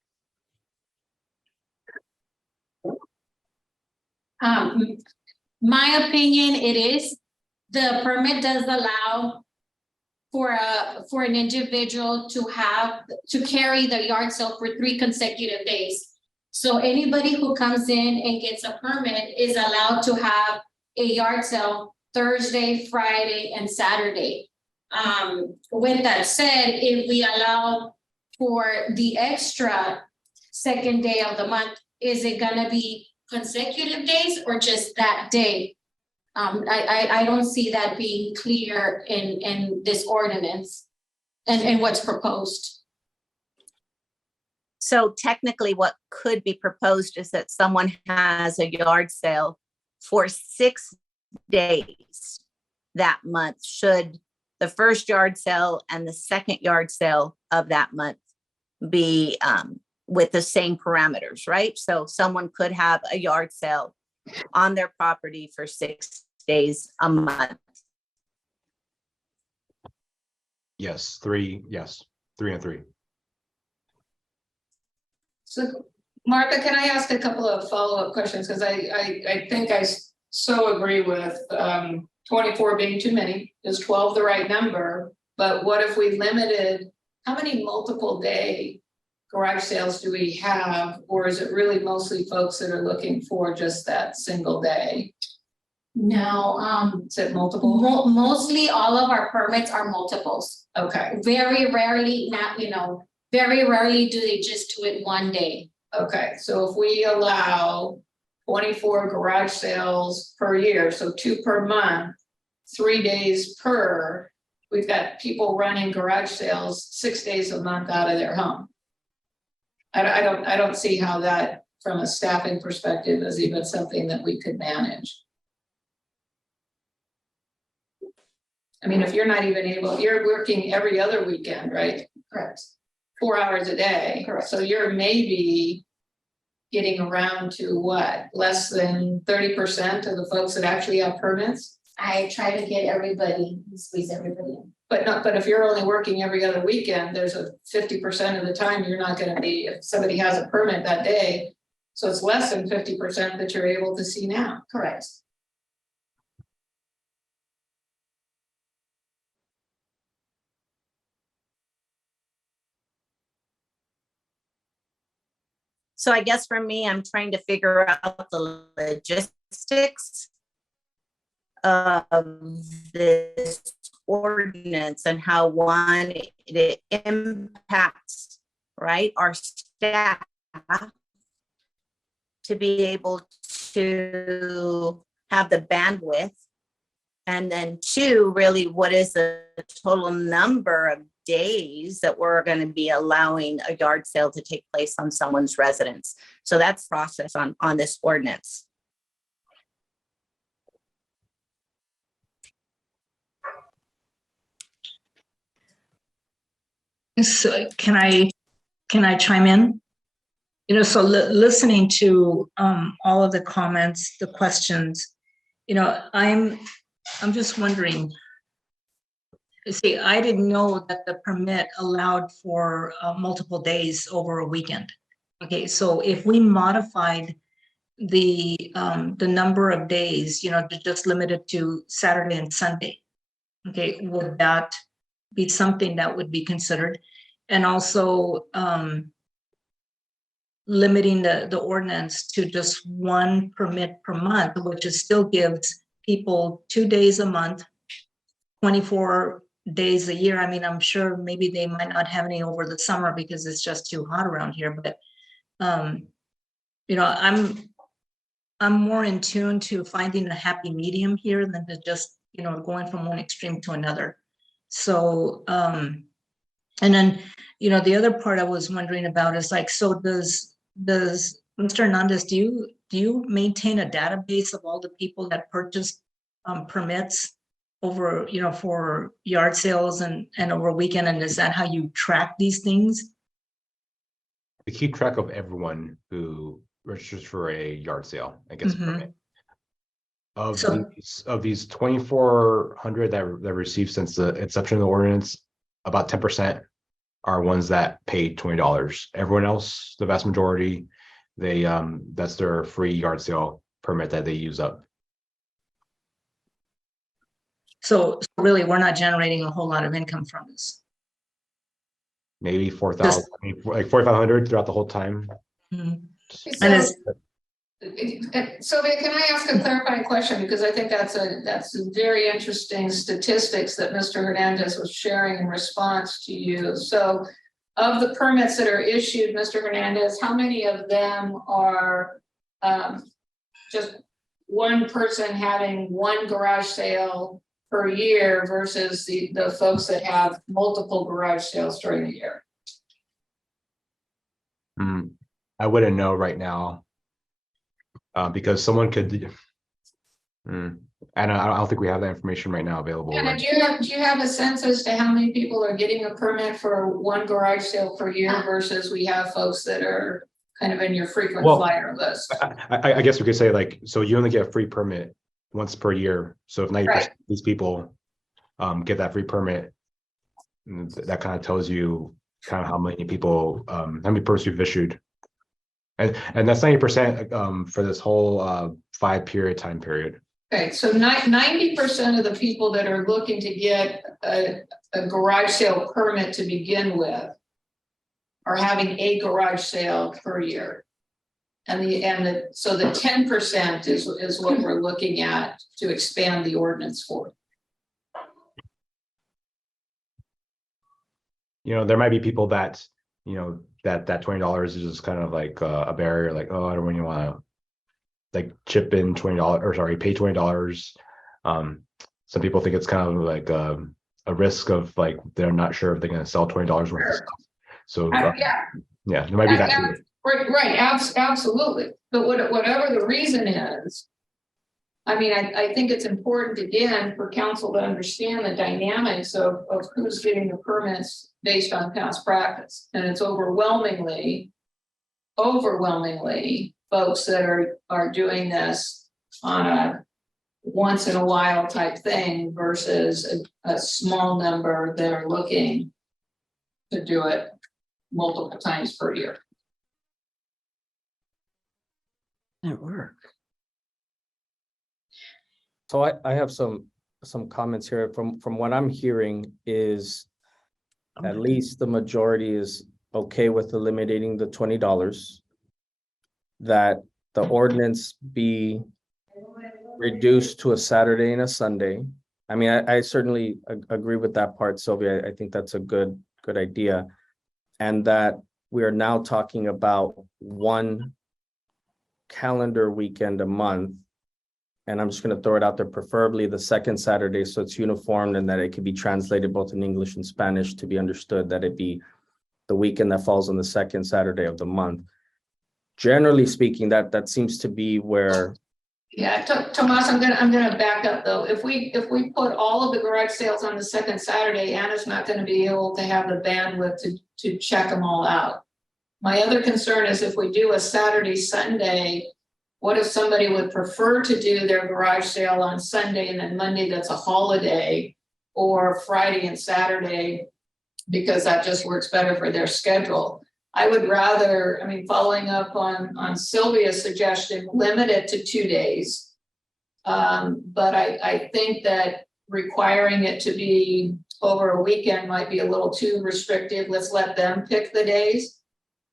My opinion, it is. The permit does allow for an individual to carry the yard sale for 3 consecutive days. So anybody who comes in and gets a permit is allowed to have a yard sale Thursday, Friday, and Saturday. With that said, if we allow for the extra second day of the month, is it gonna be consecutive days or just that day? I don't see that being clear in this ordinance and what's proposed. So technically what could be proposed is that someone has a yard sale for 6 days that month, should the first yard sale and the second yard sale of that month be with the same parameters, right? So someone could have a yard sale on their property for 6 days a month. Yes, 3, yes, 3 and 3. So Martha, can I ask a couple of follow-up questions? Because I think I so agree with 24 being too many. Is 12 the right number? But what if we limited, how many multiple day garage sales do we have? Or is it really mostly folks that are looking for just that single day? No, Is it multiple? mostly all of our permits are multiples. Okay, Very rarely, very rarely do they just do it one day. okay. So if we allow 24 garage sales per year, so 2 per month, 3 days per, we've got people running garage sales 6 days a month out of their home. I don't see how that, from a staffing perspective, is even something that we could manage. I mean, if you're not even able, you're working every other weekend, right? Correct. 4 hours a day. Correct. So you're maybe getting around to what, less than 30% of the folks that actually have permits? I try to get everybody, squeeze everybody in. But if you're only working every other weekend, there's a 50% of the time you're not gonna be, if somebody has a permit that day. So it's less than 50% that you're able to see now. Correct. So I guess for me, I'm trying to figure out the logistics of this ordinance and how one, it impacts, right, our staff to be able to have the bandwidth. And then 2, really, what is the total number of days that we're going to be allowing a yard sale to take place on someone's residence? So that's process on this ordinance. So can I chime in? So listening to all of the comments, the questions, I'm just wondering. See, I didn't know that the permit allowed for multiple days over a weekend. Okay, so if we modified the number of days, just limited to Saturday and Sunday, okay, would that be something that would be considered? And also limiting the ordinance to just 1 permit per month, which still gives people 2 days a month, 24 days a year. I mean, I'm sure maybe they might not have any over the summer because it's just too hot around here, but I'm more in tune to finding a happy medium here than to just, going from one extreme to another. So, and then, the other part I was wondering about is like, so does Mr. Hernandez, do you maintain a database of all the people that purchased permits over, for yard sales and over a weekend? And is that how you track these things? We keep track of everyone who registers for a yard sale and gets a permit. Of these 2,400 that received since the inception of the ordinance, about 10% are ones that paid $20. Everyone else, the vast majority, they that's their free yard sale permit that they use up. So really, we're not generating a whole lot of income from this. Maybe 4,000, like 4,500 throughout the whole time. Mm-hmm. Sylvia, can I ask a clarifying question? Because I think that's very interesting statistics that Mr. Hernandez was sharing in response to you. So of the permits that are issued, Mr. Hernandez, how many of them are just one person having one garage sale per year versus the folks that have multiple garage sales during the year? I wouldn't know right now. Because someone could, and I don't think we have that information right now available. And do you have a sense as to how many people are getting a permit for one garage sale per year versus we have folks that are kind of in your frequent flyer list? I guess we could say, like, so you only get a free permit once per year. So if 90% of these people get that free permit, that kind of tells you kind of how many people, how many permits you've issued. And that's 90% for this whole 5-period time period. Okay, so 90% of the people that are looking to get a garage sale permit to begin with are having a garage sale per year. So the 10% is what we're looking at to expand the ordinance for. There might be people that, that $20 is just kind of like a barrier, like, oh, I don't really want to like chip in pay $20. Some people think it's kind of like a risk of like, they're not sure if they're going to sell $20 worth of stuff. So yeah, there might be that too. Right, absolutely. But whatever the reason is, I mean, I think it's important, again, for council to understand the dynamics of who's getting the permits based on past practice. And it's overwhelmingly folks that are doing this on a once in a while type thing versus a small number that are looking to do it multiple times per year. At work. So I have some comments here. From what I'm hearing is at least the majority is okay with eliminating the $20, that the ordinance be reduced to a Saturday and a Sunday. I mean, I certainly agree with that part, Sylvia. I think that's a good idea. And that we are now talking about one calendar weekend a month. And I'm just going to throw it out there, preferably the second Saturday, so it's uniform and that it could be translated both in English and Spanish to be understood, that it be the weekend that falls on the second Saturday of the month. Generally speaking, that seems to be where. Yeah, Tomas, I'm gonna back up though. If we put all of the garage sales on the second Saturday, Anna's not going to be able to have the bandwidth to check them all out. My other concern is if we do a Saturday, Sunday, what if somebody would prefer to do their garage sale on Sunday and then Monday that's a holiday, or Friday and Saturday because that just works better for their schedule? I would rather, I mean, following up on Sylvia's suggestion, limit it to 2 days. But I think that requiring it to be over a weekend might be a little too restrictive. Let's let them pick the days.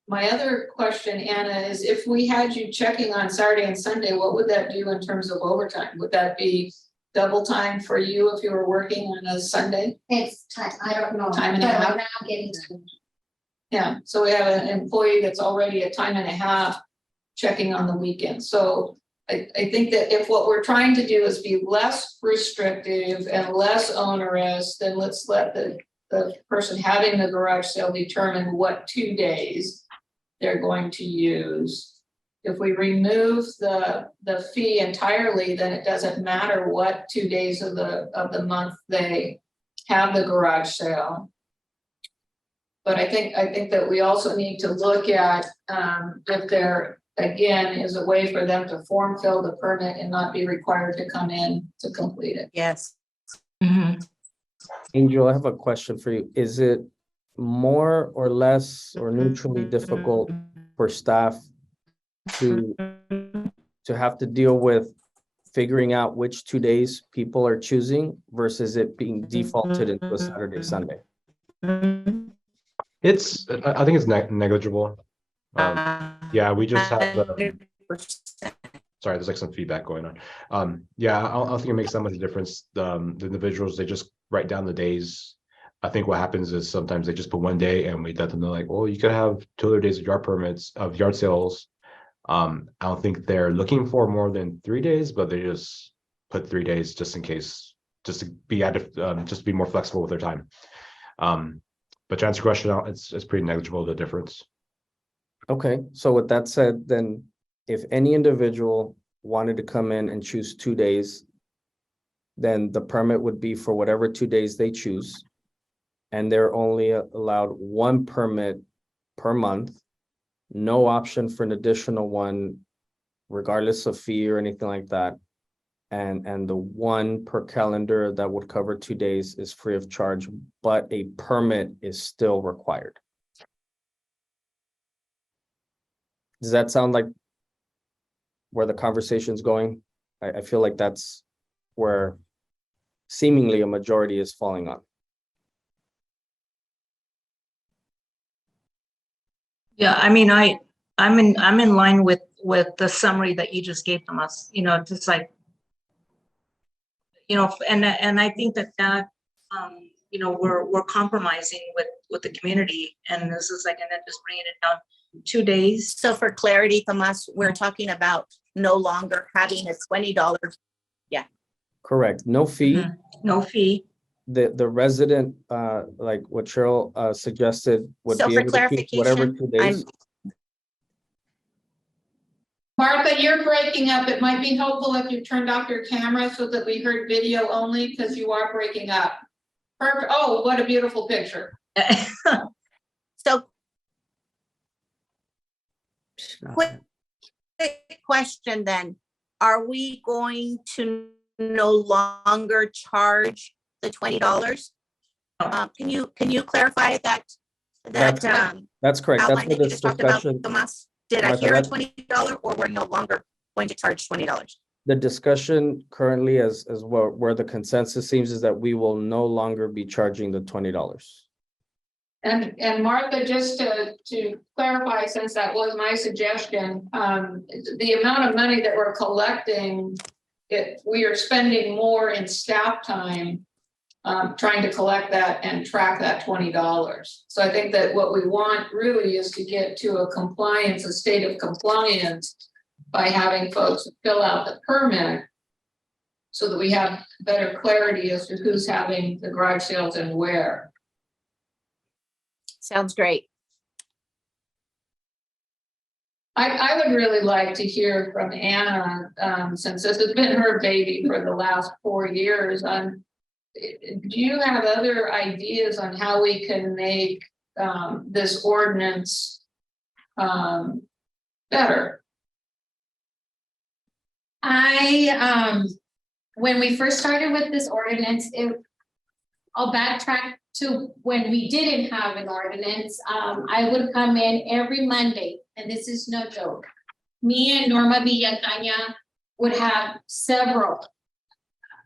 My other question, Anna, is if we had you checking on Saturday and Sunday, what would that do in terms of overtime? Would that be double time for you if you were working on a Sunday? It's time, I don't know. Time and a half? Now I'm getting to. Yeah, so we have an employee that's already a time and a half checking on the weekend. So I think that if what we're trying to do is be less restrictive and less onerous, then let's let the person having the garage sale determine what 2 days they're going to use. If we remove the fee entirely, then it doesn't matter what 2 days of the month they have the garage sale. But I think that we also need to look at if there, again, is a way for them to form fill the permit and not be required to come in to complete it. Yes. Angel, I have a question for you. Is it more or less or neutrally difficult for staff to have to deal with figuring out which 2 days people are choosing versus it being defaulted into a Saturday, Sunday? I think it's negligible. Yeah, we just have the, sorry, there's like some feedback going on. Yeah, I don't think it makes that much difference. The individuals, they just write down the days. I think what happens is sometimes they just put 1 day and we let them know like, well, you could have 2 other days of yard sales. I don't think they're looking for more than 3 days, but they just put 3 days just in case, just to be just to be more flexible with their time. But to answer your question, it's pretty negligible, the difference. Okay, so with that said, then if any individual wanted to come in and choose 2 days, then the permit would be for whatever 2 days they choose. And they're only allowed 1 permit per month, no option for an additional one, regardless of fee or anything like that. And the 1 per calendar that would cover 2 days is free of charge, but a permit is still required. Does that sound like where the conversation's going? I feel like that's where seemingly a majority is falling on. Yeah, I mean, I'm in line with the summary that you just gave them us, just like, and I think that we're compromising with the community, and this is like, and then just bringing it down 2 days. So for clarity, Tomas, we're talking about no longer having a $20. Yeah. Correct, no fee. No fee. The resident, like what Cheryl suggested, would So be for able to choose whatever clarification, 2 days. Martha, you're breaking up. It might be helpful if you turned off your camera so that we heard video only, because you are breaking up. Perfect. Oh, what a beautiful picture. So quick question then. Are we going to no longer charge the $20? Can you clarify that? That's correct. That's outline what that you this just talked about, discussion. Tomas? Did I Martha, hear a that's- $20 or we're no longer going to charge $20? The discussion currently, as where the consensus seems, is that we will no longer be charging the $20. And Martha, just to clarify, since that was my suggestion, the amount of money that we're collecting, we are spending more in staff time trying to collect that and track that $20. So I think that what we want really is to get to a state of compliance by having folks fill out the permit so that we have better clarity as to who's having the garage sales and where. Sounds great. I would really like to hear from Anna, since this has been her baby for the last 4 years. Do you have other ideas on how we can make this ordinance better? When we first started with this ordinance, I'll backtrack to when we didn't have an ordinance. I would come in every Monday, and this is no joke. Me and Norma Villacaña would have several.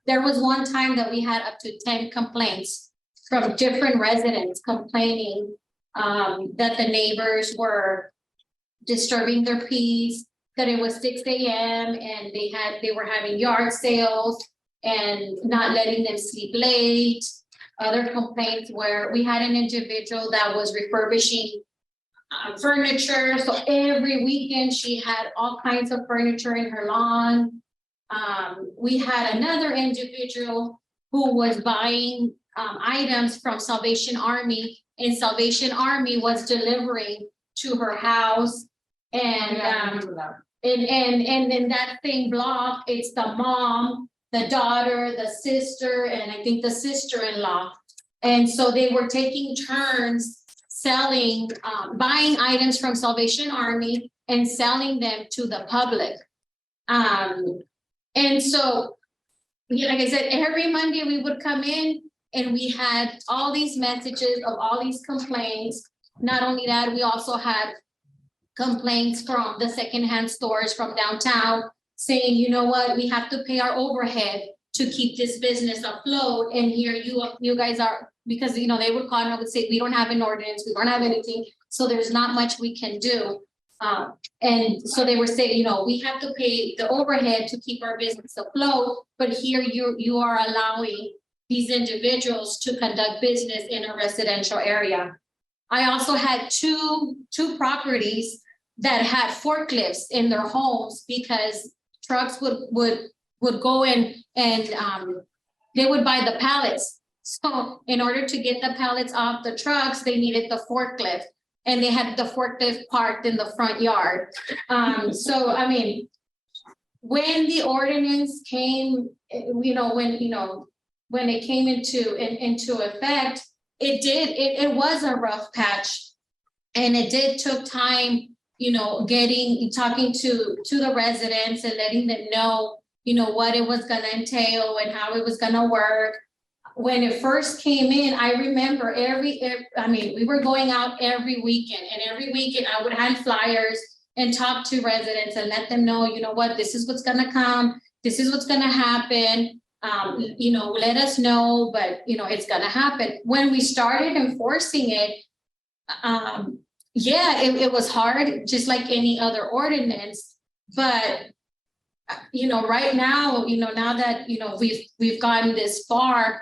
There was one time that we had up to 10 complaints from different residents complaining that the neighbors were disturbing their peace, that it was 6 a.m. and they were having yard sales and not letting them sleep late. Other complaints where we had an individual that was refurbishing furniture. So every weekend she had all kinds of furniture in her lawn. We had another individual who was buying items from Salvation Army, and Salvation Army was delivering to her house. And in that same block, it's the mom, the daughter, the sister, and I think the sister-in-law. And so they were taking turns selling, buying items from Salvation Army and selling them to the public. And so, like I said, every Monday we would come in and we had all these messages of all these complaints. Not only that, we also had complaints from the secondhand stores from downtown saying, you know what, we have to pay our overhead to keep this business afloat. And here you guys are, because they would call and I would say, we don't have an ordinance, we don't have anything, so there's not much we can do. And so they were saying, we have to pay the overhead to keep our business afloat, but here you are allowing these individuals to conduct business in a residential area. I also had two properties that had forklifts in their homes because trucks would go in and they would buy the pallets. So in order to get the pallets off the trucks, they needed the forklift, and they had the forklift parked in the front yard. So, I mean, when the ordinance came, when it came into effect, it was a rough patch, and it did took time, talking to the residents and letting them know, what it was gonna entail and how it was gonna work. When it first came in, I remember we were going out every weekend, and every weekend I would hand flyers and talk to residents and let them know, what, this is what's gonna come, this is what's gonna happen. Let us know, but it's gonna happen. When we started enforcing it, it was hard, just like any other ordinance. But right now, now that we've gotten this far,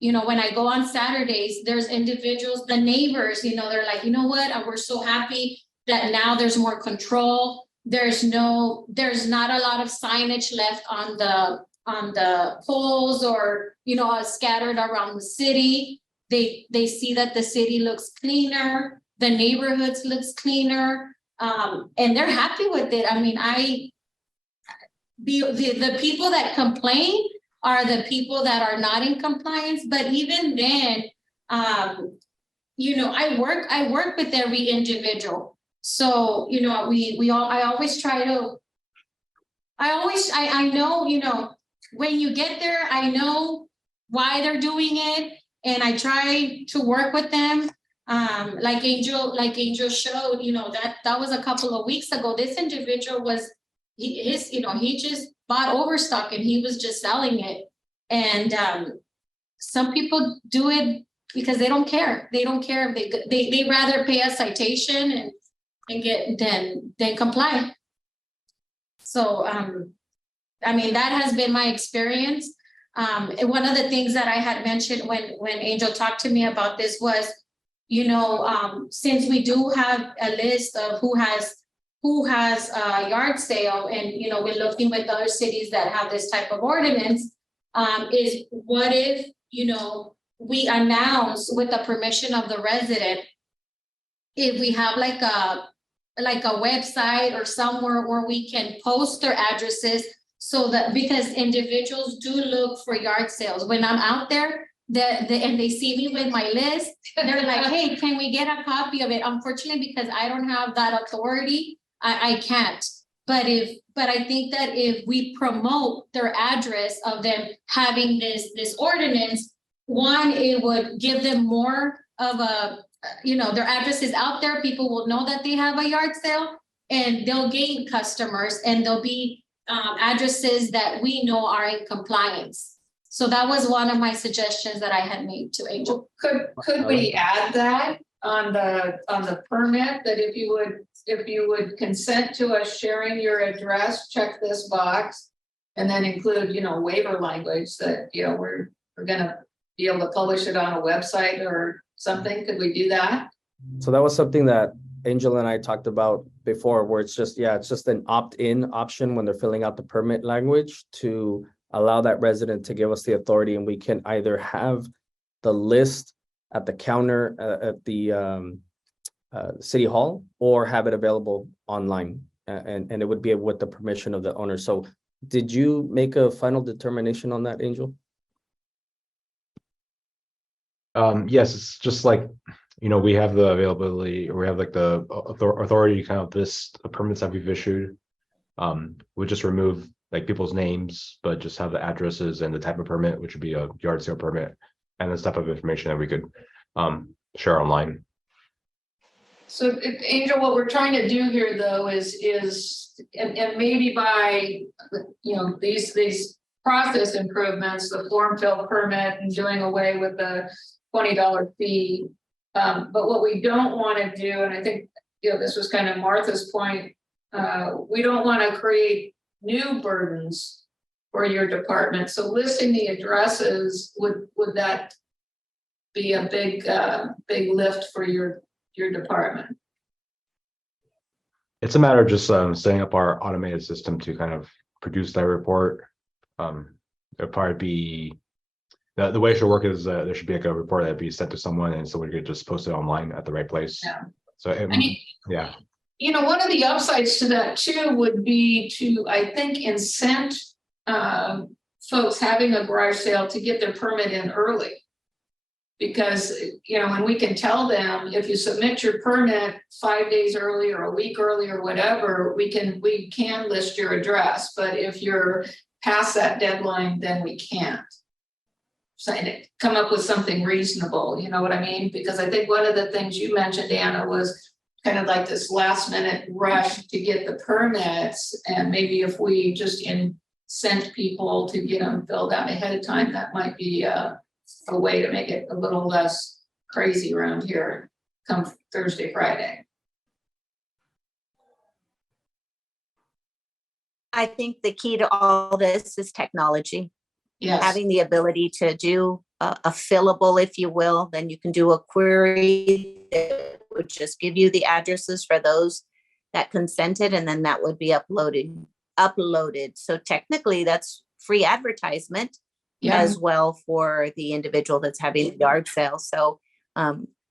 when I go on Saturdays, there's individuals, the neighbors, they're like, what, we're so happy that now there's more control. There's not a lot of signage left on the poles or scattered around the city. They see that the city looks cleaner, the neighborhoods looks cleaner, and they're happy with it. I mean, the people that complain are the people that are not in compliance. But even then, I work with every individual. So, I always try to, I know, when you get there, I know why they're doing it, and I try to work with them. Like Angel showed, that was a couple of weeks ago. This individual he just bought overstock and he was just selling it. And some people do it because they don't care. They don't care if they rather pay a citation and get than comply. So that has been my experience. And one of the things that I had mentioned when Angel talked to me about this was, since we do have a list of who has a yard sale, and we're looking with other cities that have this type of ordinance, is what if we announce with the permission of the resident, if we have like a website or somewhere where we can post their addresses, so that, because individuals do look for yard sales. When I'm out there, and they see me with my list, they're like, hey, can we get a copy of it? Unfortunately, because I don't have that authority, I can't. But I think that if we promote their address of them having this ordinance, one, it would give them more of a, their address is out there, people will know that they have a yard sale, and they'll gain customers, and there'll be addresses that we know are in compliance. So that was one of my suggestions that I had made to Angel. Could we add that on the permit, that if you would consent to us sharing your address, check this box, and then include, waiver language that, we're gonna be able to publish it on a website or something? Could we do that? So that was something that Angel and I talked about before, where it's just, yeah, it's just an opt-in option when they're filling out the permit language to allow that resident to give us the authority, and we can either have the list at the counter at the city hall, or have it available online, and it would be with the permission of the owner. So did you make a final determination on that, Angel? Yes, it's just like, we have the availability, or we have like the authority to kind of list the permits that we've issued. We just remove like people's names, but just have the addresses and the type of permit, which would be a yard sale permit, and this type of information that we could share online. So Angel, what we're trying to do here though is, and maybe by, these process improvements, the form fill permit and doing away with the $20 fee. But what we don't want to do, and I think, this was kind of Martha's point, we don't want to create new burdens for your department. So listing the addresses, would that be a big lift for your department? It's a matter of just setting up our automated system to kind of produce that report. It'll probably be the way it should work is there should be like a report that'd be sent to someone, and someone could just post it online at the right place. Yeah. So yeah. One of the upsides to that too would be to, I think, incent folks having a garage sale to get their permit in early. Because, and we can tell them, if you submit your permit 5 days early or a week early or whatever, we can list your address. But if you're past that deadline, then we can't. So come up with something reasonable, you know what I mean? Because I think one of the things you mentioned, Anna, was kind of like this last minute rush to get the permits. And maybe if we just incent people to get them filled out ahead of time, that might be a way to make it a little less crazy around here come Thursday, Friday. I think the key to all this is technology. Yes. Having the ability to do a fillable, if you will, then you can do a query that would just give you the addresses for those that consented, and then that would be uploaded. So technically that's free advertisement. Yeah. As well for the individual that's having the yard sale. So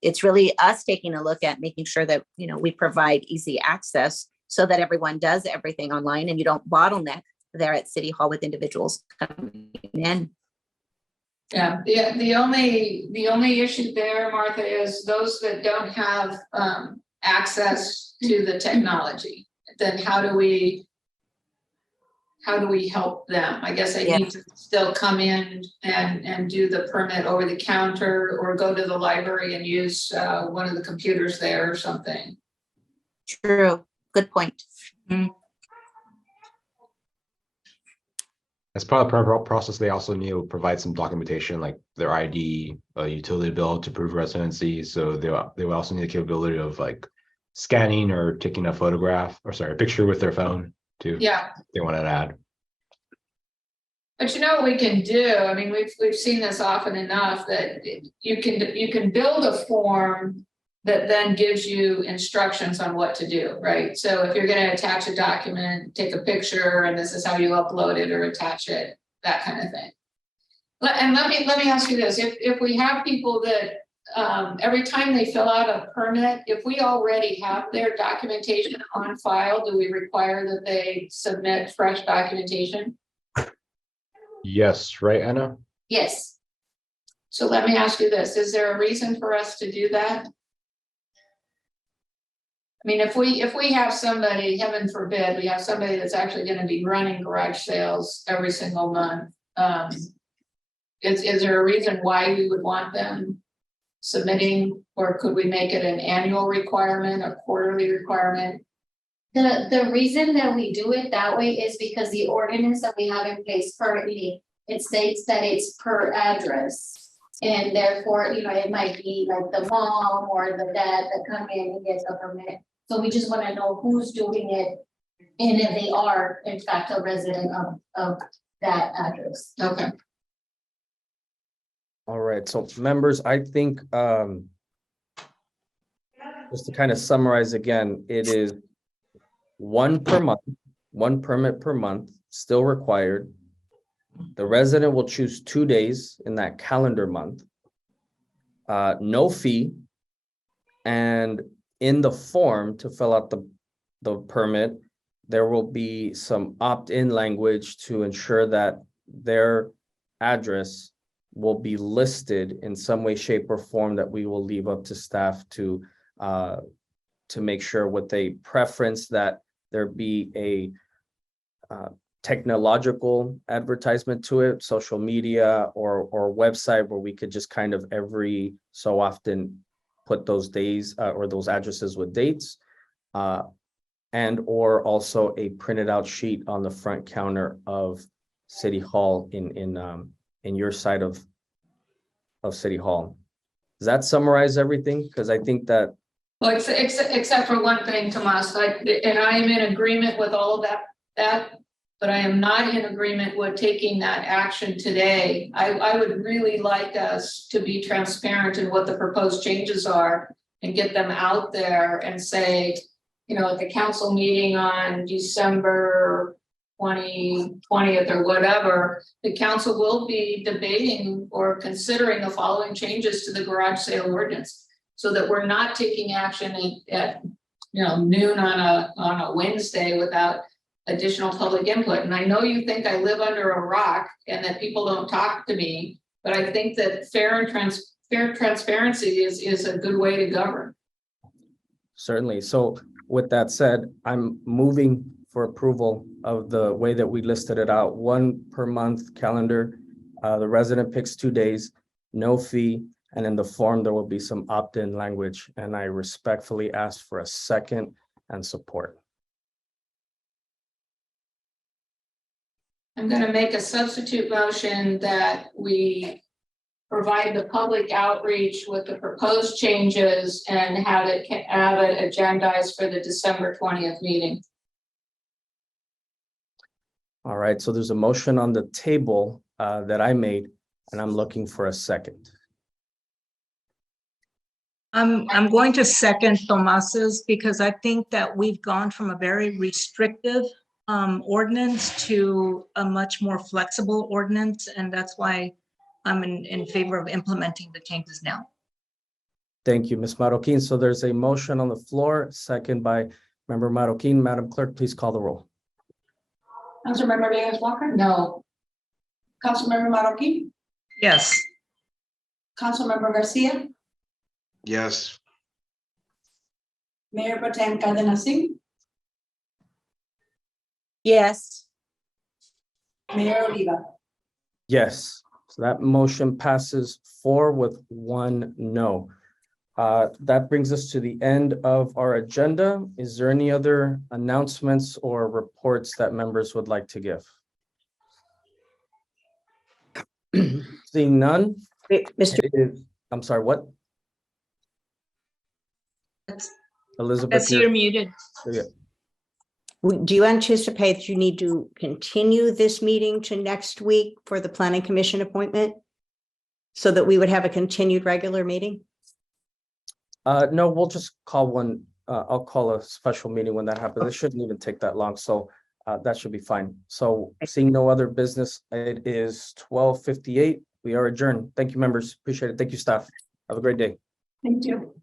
it's really us taking a look at making sure that, we provide easy access so that everyone does everything online, and you don't bottleneck there at City Hall with individuals coming in. Yeah, the only issue there, Martha, is those that don't have access to the technology. Then how do we help them? I guess they need to still come in and do the permit over the counter, or go to the library and use one of the computers there or something. True. Good point. Mm-hmm. As part of the process, they also need to provide some documentation, like their ID, a utility bill to prove residency. So they will also need the capability of like scanning or taking a picture with their phone too. Yeah. If they want to add. But what we can do? I mean, we've seen this often enough that you can build a form that then gives you instructions on what to do, right? So if you're going to attach a document, take a picture, and this is how you upload it or attach it, that kind of thing. And let me ask you this: if we have people that every time they fill out a permit, if we already have their documentation on file, do we require that they submit fresh documentation? Yes, right, Anna? Yes. So let me ask you this: is there a reason for us to do that? I mean, if we have somebody, heaven forbid, we have somebody that's actually going to be running garage sales every single month, is there a reason why we would want them submitting, or could we make it an annual requirement, a quarterly requirement? The reason that we do it that way is because the ordinance that we have in place currently, it states that it's per address. And therefore, it might be like the mom or the dad that come in and gets a permit. So we just want to know who's doing it, and if they are in fact a resident of that address. Okay. All right, so members, I think just to kind of summarize again, it is one per month, one permit per month, still required. The resident will choose 2 days in that calendar month. No fee. And in the form to fill out the permit, there will be some opt-in language to ensure that their address will be listed in some way, shape, or form that we will leave up to staff to make sure with a preference that there be a technological advertisement to it, social media or website where we could just kind of every so often put those days or those addresses with dates. And or also a printed out sheet on the front counter of City Hall in your side of City Hall. Does that summarize everything? Because I think that. Well, except for one thing, Tomas, and I am in agreement with all of that, but I am not in agreement with taking that action today. I would really like us to be transparent in what the proposed changes are and get them out there and say, you know, at the council meeting on December 20th or whatever, the council will be debating or considering the following changes to the garage sale ordinance, so that we're not taking action at noon on a Wednesday without additional public input. And I know you think I live under a rock and that people don't talk to me, but I think that fair transparency is a good way to govern. Certainly. So with that said, I'm moving for approval of the way that we listed it out, one per month calendar. The resident picks 2 days, no fee, and in the form, there will be some opt-in language. And I respectfully ask for a second and support. I'm going to make a substitute motion that we provide the public outreach with the proposed changes and have it agendized for the December 20th meeting. All right, so there's a motion on the table that I made, and I'm looking for a second. I'm going to second Tomas's, because I think that we've gone from a very restrictive ordinance to a much more flexible ordinance, and that's why I'm in favor of implementing the changes now. Thank you, Ms. Marroquin. So there's a motion on the floor, second by Member Marroquin. Madam Clerk, please call the roll. Councilmember Villegas Walker? No. Councilmember Marroquin? Yes. Councilmember Garcia? Yes. Mayor Pro Tem Cardenas Singh? Yes. Mayor Oliva? Yes, so that motion passes 4 with 1 no. That brings us to the end of our agenda. Is there any other announcements or reports that members would like to give? Seeing none. I'm sorry, what? Elizabeth. You're muted. Yeah. Do you anticipate that you need to continue this meeting to next week for the planning commission appointment, so that we would have a continued regular meeting? No, we'll just call one. I'll call a special meeting when that happens. It shouldn't even take that long, so that should be fine. So seeing no other business, it is 12:58. We are adjourned. Thank you, members. Appreciate it. Thank you, staff. Have a great day. Thank you.